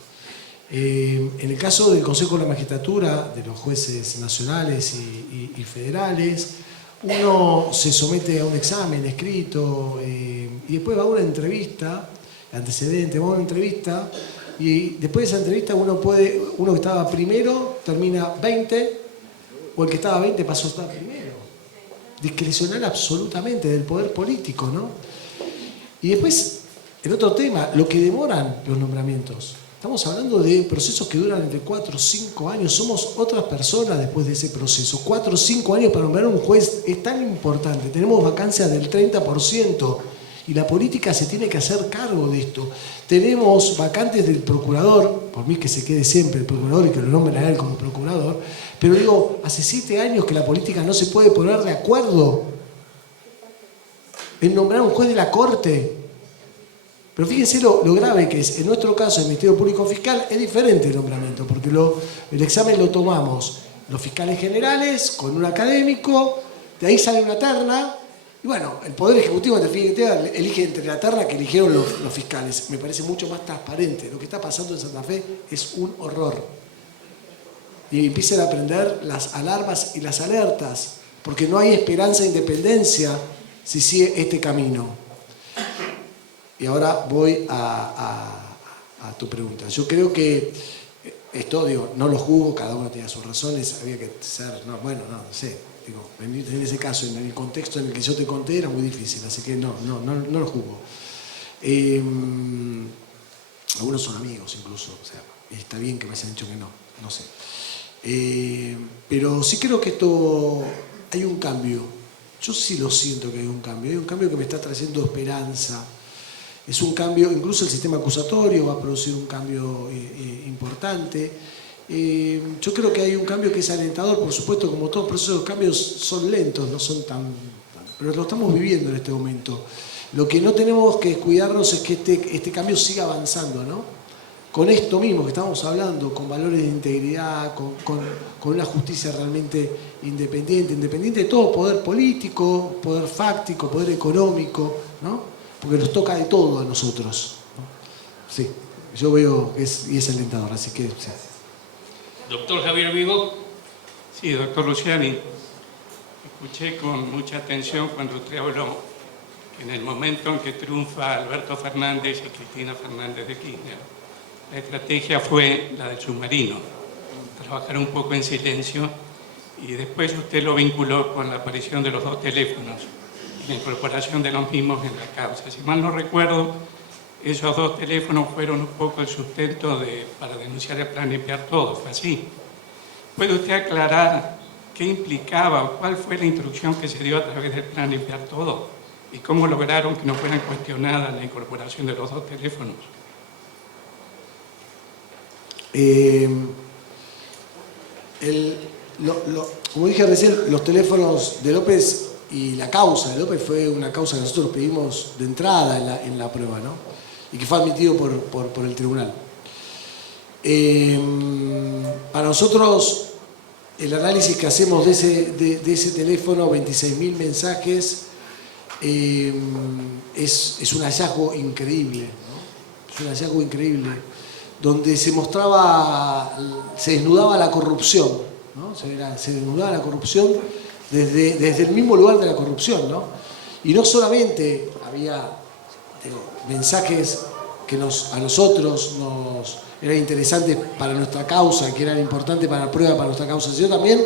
En el caso del Consejo de la Magistratura, de los jueces nacionales y federales, uno se somete a un examen escrito y después va a una entrevista, antecedente, va a una entrevista y después de esa entrevista uno que estaba primero termina 20 o el que estaba 20 pasó a estar primero. Discrecional absolutamente del poder político, ¿no? Y después, el otro tema, lo que demoran los nombramientos. Estamos hablando de procesos que duran entre 4 o 5 años. Somos otras personas después de ese proceso. 4 o 5 años para nombrar un juez es tan importante. Tenemos vacancias del 30% y la política se tiene que hacer cargo de esto. Tenemos vacantes del procurador, por mí que se quede siempre el procurador y que lo nombren a él como procurador, pero digo, hace 7 años que la política no se puede poner de acuerdo en nombrar un juez de la Corte. Pero fíjense lo grave que es. En nuestro caso, el Ministerio Público Fiscal es diferente el nombramiento, porque el examen lo tomamos los fiscales generales con un académico, de ahí sale una terna, y bueno, el Poder Ejecutivo en definitiva elige entre la terna que eligieron los fiscales. Me parece mucho más transparente. Lo que está pasando en Santa Fe es un horror. Y empiecen a aprender las alarmas y las alertas, porque no hay esperanza de independencia si sigue este camino. Y ahora voy a tu pregunta. Yo creo que esto, digo, no lo juzgo, cada uno tenía sus razones, había que ser, no sé, digo, en ese caso, en el contexto en el que yo te conté, era muy difícil, así que no lo juzgo. Algunos son amigos incluso, o sea, está bien que me hayan dicho que no sé. Pero sí creo que esto, hay un cambio, yo sí lo siento que hay un cambio que me está trayendo esperanza. Es un cambio, incluso el sistema acusatorio va a producir un cambio importante. Yo creo que hay un cambio que es alentador, por supuesto, como todos procesos de cambios son lentos, no son tan... pero lo estamos viviendo en este momento. Lo que no tenemos que descuidarnos es que este cambio siga avanzando, ¿no? Con esto mismo que estamos hablando, con valores de integridad, con una justicia realmente independiente de todo poder político, poder fáctico, poder económico, ¿no? Porque nos toca de todo a nosotros, ¿no? Sí, yo veo que es alentador, así que... Sí. Doctor Javier Vigo. Sí, doctor Luciani, escuché con mucha atención cuando usted habló que en el momento en que triunfa Alberto Fernández y Cristina Fernández de Kirchner, la estrategia fue la del submarino, trabajar un poco en silencio, y después usted lo vinculó con la aparición de los 2 teléfonos, la incorporación de los mismos en la causa. Si mal no recuerdo, esos 2 teléfonos fueron un poco el sustento para denunciar el plan Limpiar Todo, fue así. ¿Puede usted aclarar qué implicaba o cuál fue la instrucción que se dio a través del plan Limpiar Todo y cómo lograron que no fueran cuestionadas la incorporación de los 2 teléfonos? Como dije recién, los teléfonos de López y la causa de López fue una causa que nosotros pedimos de entrada en la prueba, ¿no? Y que fue admitido por el tribunal. Para nosotros, el análisis que hacemos de ese teléfono, 26.000 mensajes, es un hallazgo increíble, ¿no? Es un hallazgo increíble, donde se desnudaba la corrupción, ¿no? Se desnudaba la corrupción desde el mismo lugar de la corrupción, ¿no? Y no solamente había mensajes que a nosotros nos eran interesantes para nuestra causa, que eran importantes para la prueba, para nuestra causa, sino también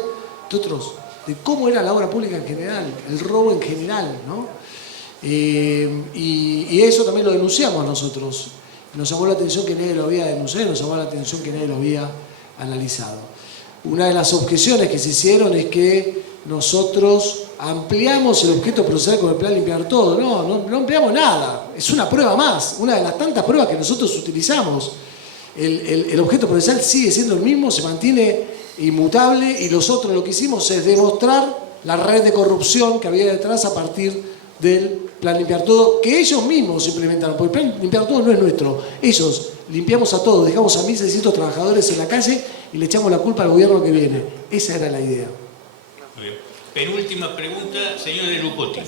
de cómo era la obra pública en general, el robo en general, ¿no? Y eso también lo denunciamos nosotros. Nos llamó la atención que nadie lo había denunciado, nos llamó la atención que nadie lo había analizado. Una de las objeciones que se hicieron es que nosotros ampliamos el objeto procesal con el plan Limpiar Todo. No ampliamos nada, es una prueba más, una de las tantas pruebas que nosotros utilizamos. El objeto procesal sigue siendo el mismo, se mantiene inmutable, y nosotros lo que hicimos es demostrar la red de corrupción que había detrás a partir del plan Limpiar Todo, que ellos mismos implementaron, porque el plan Limpiar Todo no es nuestro. Ellos limpiamos a todos, dejamos a 1.600 trabajadores en la calle y le echamos la culpa al gobierno que viene. Esa era la idea. Muy bien. Penúltima pregunta, señor De Lucotti.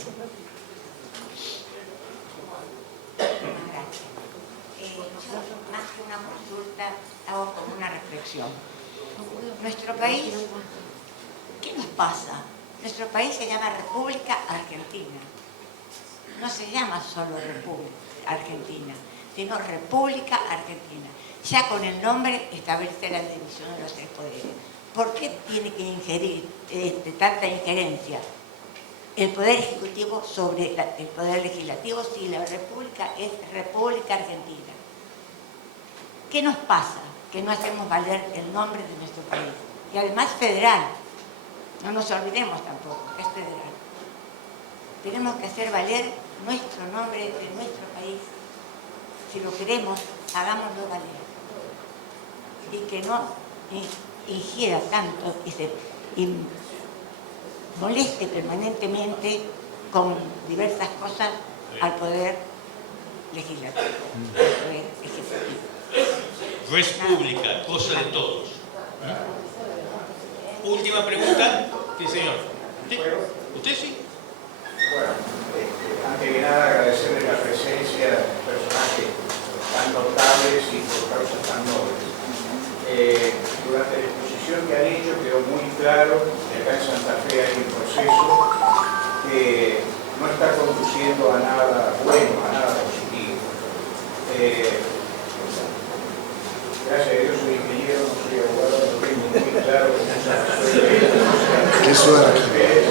una consulta, hago como una reflexión. Nuestro país, ¿qué nos pasa? Nuestro país se llama República Argentina. No se llama solo República Argentina, sino República Argentina. Ya con el nombre establece la división de los tres poderes. ¿Por qué tiene que ingerir tanta injerencia el Poder Ejecutivo sobre el Poder Legislativo si la República es República Argentina? ¿Qué nos pasa? Que no hacemos valer el nombre de nuestro país. Y además federal. No nos olvidemos tampoco, es federal. Tenemos que hacer valer nuestro nombre de nuestro país. Si lo queremos, hagámoslo valer. Y que no ingiera tanto y moleste permanentemente con diversas cosas al Poder Legislativo, al Poder Ejecutivo. República, cosa de todos. Última pregunta. Sí, señor. ¿Sí? ¿Usted sí? Bueno, antes que nada agradecerle la presencia de personajes tan notables y por causas tan nobles. Durante la exposición que han hecho quedó muy claro que acá en Santa Fe hay un proceso que no está conduciendo a nada bueno, a nada positivo. Gracias a Dios soy ingeniero, no soy abogado, lo tengo muy claro que muchas razones. ¡Qué suerte!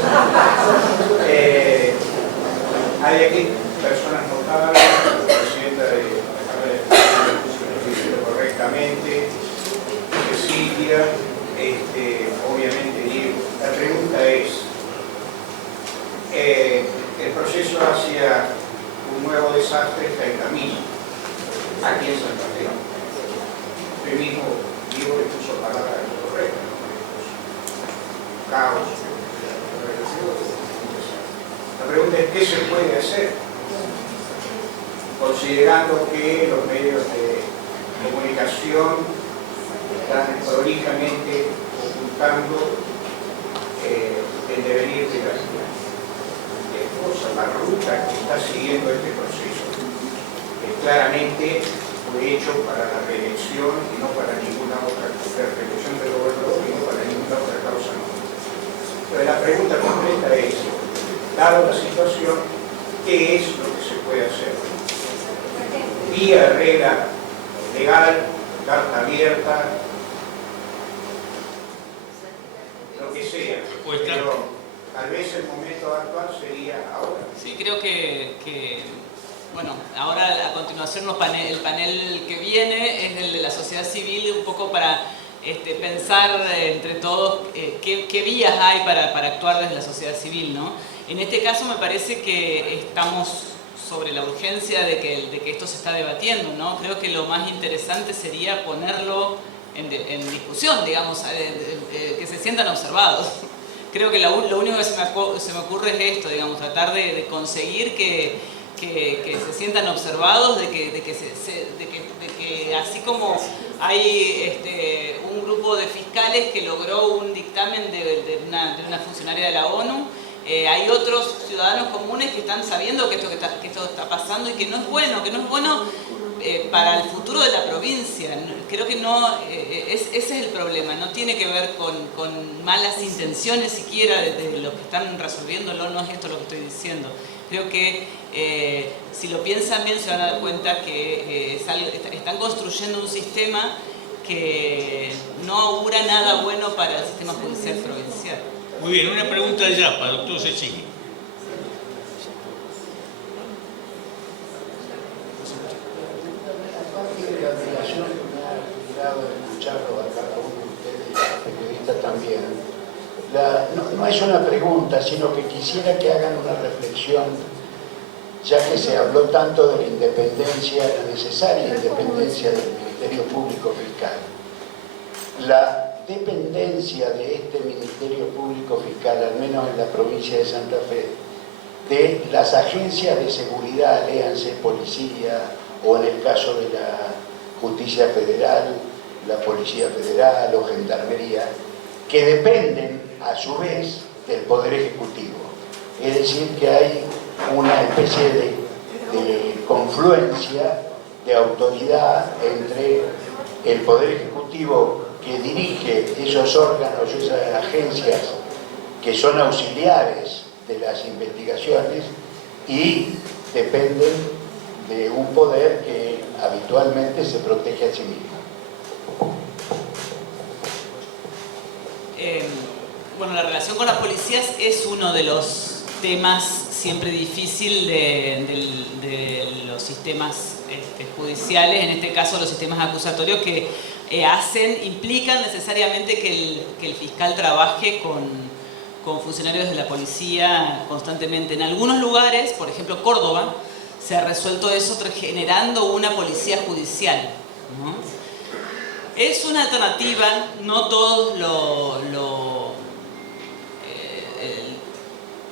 Hay aquí personas notables, la presidenta de la Cámara de Diputados correctamente, Cecilia, obviamente Diego. La pregunta es, el proceso hacia un nuevo desastre está en camino, aquí en Santa Fe. Usted mismo, Diego, le puso palabras correctas, caos. La pregunta es, ¿qué se puede hacer? Considerando que los medios de comunicación están prolijamente ocultando el devenir de las cosas, la ruta que está siguiendo este proceso. Claramente fue hecho para la reelección y no para ninguna otra reelección del gobernador y no para ninguna otra causa. Pero la pregunta completa es, dado la situación, ¿qué es lo que se puede hacer? Vía regla legal, carta abierta, lo que sea. Pero tal vez el momento actual sería ahora. Sí, creo que bueno, ahora a continuación el panel que viene es el de la sociedad civil, un poco para pensar entre todos qué vías hay para actuar desde la sociedad civil, ¿no? En este caso me parece que estamos sobre la urgencia de que esto se está debatiendo, ¿no? Creo que lo más interesante sería ponerlo en discusión, digamos, que se sientan observados. Creo que lo único que se me ocurre es esto, digamos, tratar de conseguir que se sientan observados, de que así como hay un grupo de fiscales que logró un dictamen de una funcionaria de la ONU, hay otros ciudadanos comunes que están sabiendo que esto está pasando y que no es bueno para el futuro de la provincia. Creo que ese es el problema, no tiene que ver con malas intenciones siquiera de los que están resolviéndolo, no es esto lo que estoy diciendo. Creo que si lo piensan bien se van a dar cuenta que están construyendo un sistema que no augura nada bueno para el sistema judicial provincial. Muy bien, una pregunta de Yapa, doctor Cecchini. La admiración que me ha generado escucharlo a cada uno de ustedes y a los periodistas también. No es una pregunta, sino que quisiera que hagan una reflexión, ya que se habló tanto de la independencia, la necesaria independencia del Ministerio Público Fiscal. La dependencia de este Ministerio Público Fiscal, al menos en la provincia de Santa Fe, de las agencias de seguridad, léanse policía, o en el caso de la Justicia Federal, la Policía Federal o Gendarmería, que dependen a su vez del Poder Ejecutivo. Es decir, que hay una especie de confluencia de autoridad entre el Poder Ejecutivo que dirige esos órganos, esas agencias que son auxiliares de las investigaciones y dependen de un poder que habitualmente se protege a sí mismo. Bueno, la relación con las policías es uno de los temas siempre difícil de los sistemas judiciales, en este caso los sistemas acusatorios que implican necesariamente que el fiscal trabaje con funcionarios de la policía constantemente. En algunos lugares, por ejemplo Córdoba, se ha resuelto eso generando una policía judicial, ¿no? Es una alternativa, no todos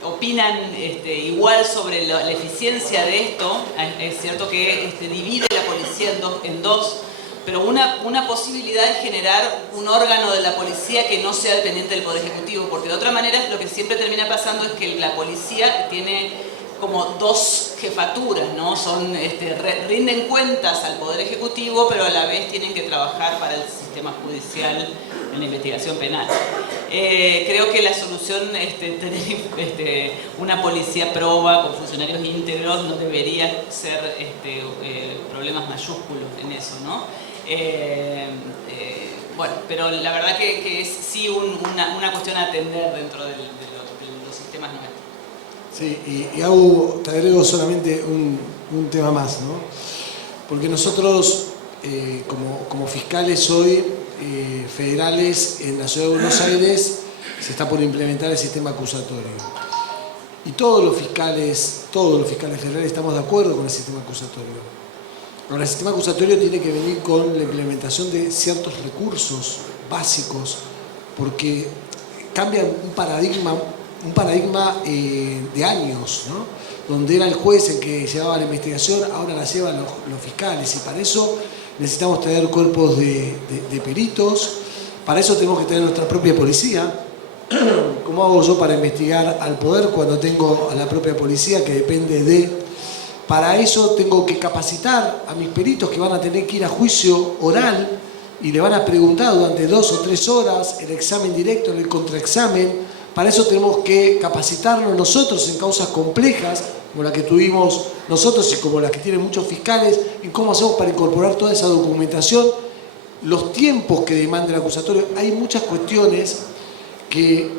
opinan igual sobre la eficiencia de esto. Es cierto que divide la policía en dos, pero una posibilidad es generar un órgano de la policía que no sea dependiente del Poder Ejecutivo, porque de otra manera lo que siempre termina pasando es que la policía tiene como dos jefaturas, ¿no? Rinden cuentas al Poder Ejecutivo, pero a la vez tienen que trabajar para el sistema judicial en la investigación penal. Creo que la solución, tener una policía proba con funcionarios íntegros no debería ser problemas mayúsculos en eso, ¿no? Bueno, pero la verdad que es sí una cuestión a atender dentro de los sistemas nuestros. Sí, y te agrego solamente un tema más, ¿no? Porque nosotros, como fiscales hoy, federales en la Ciudad de Buenos Aires, se está por implementar el sistema acusatorio. Y todos los fiscales federales estamos de acuerdo con el sistema acusatorio. Ahora, el sistema acusatorio tiene que venir con la implementación de ciertos recursos básicos, porque cambia un paradigma de años, ¿no? Donde era el juez el que llevaba la investigación, ahora la llevan los fiscales, y para eso necesitamos tener cuerpos de peritos, para eso tenemos que tener nuestra propia policía. ¿Cómo hago yo para investigar al poder cuando tengo a la propia policía que depende de? Para eso tengo que capacitar a mis peritos que van a tener que ir a juicio oral y le van a preguntar durante 2 o 3 horas el examen directo, el contraexamen. Para eso tenemos que capacitarnos nosotros en causas complejas, como la que tuvimos nosotros y como las que tienen muchos fiscales, y cómo hacemos para incorporar toda esa documentación, los tiempos que demanda el acusatorio. Hay muchas cuestiones que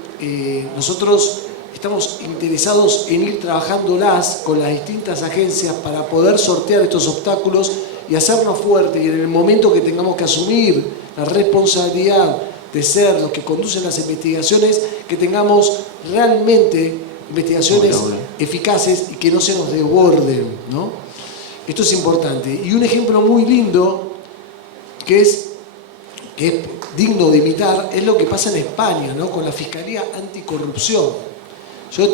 nosotros estamos interesados en ir trabajándolas con las distintas agencias para poder sortear estos obstáculos y hacernos fuertes, y en el momento que tengamos que asumir la responsabilidad de ser los que conducen las investigaciones, que tengamos realmente investigaciones eficaces y que no se nos desborden, ¿no? Esto es importante. Y un ejemplo muy lindo que es digno de imitar es lo que pasa en España, ¿no? Con la Fiscalía Anticorrupción. Yo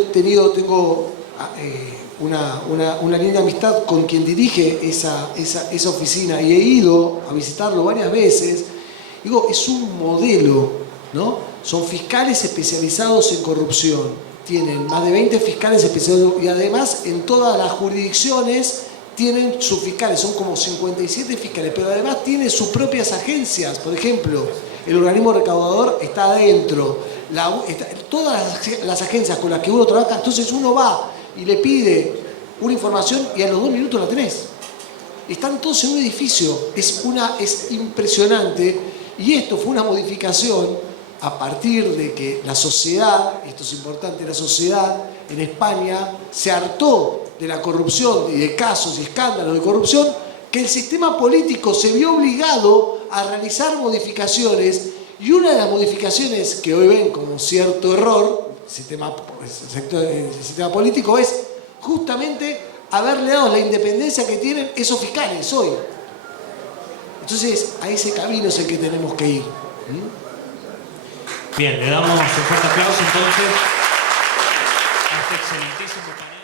tengo una linda amistad con quien dirige esa oficina y he ido a visitarlo varias veces. Digo, es un modelo, ¿no? Son fiscales especializados en corrupción. Tienen más de 20 fiscales especializados y además en todas las jurisdicciones tienen sus fiscales. Son como 57 fiscales, pero además tienen sus propias agencias. Por ejemplo, el organismo recaudador está adentro. Todas las agencias con las que uno trabaja, entonces uno va y le pide una información y a los 2 minutos la tenés. Están todos en un edificio. Es impresionante. Y esto fue una modificación a partir de que la sociedad, esto es importante, la sociedad en España se hartó de la corrupción y de casos y escándalos de corrupción, que el sistema político se vio obligado a realizar modificaciones, y una de las modificaciones que hoy ven como cierto error el sistema político es justamente haberle dado la independencia que tienen esos fiscales hoy. Entonces, a ese camino es el que tenemos que ir. Bien, le damos un fuerte aplauso entonces a este excelentísimo panel.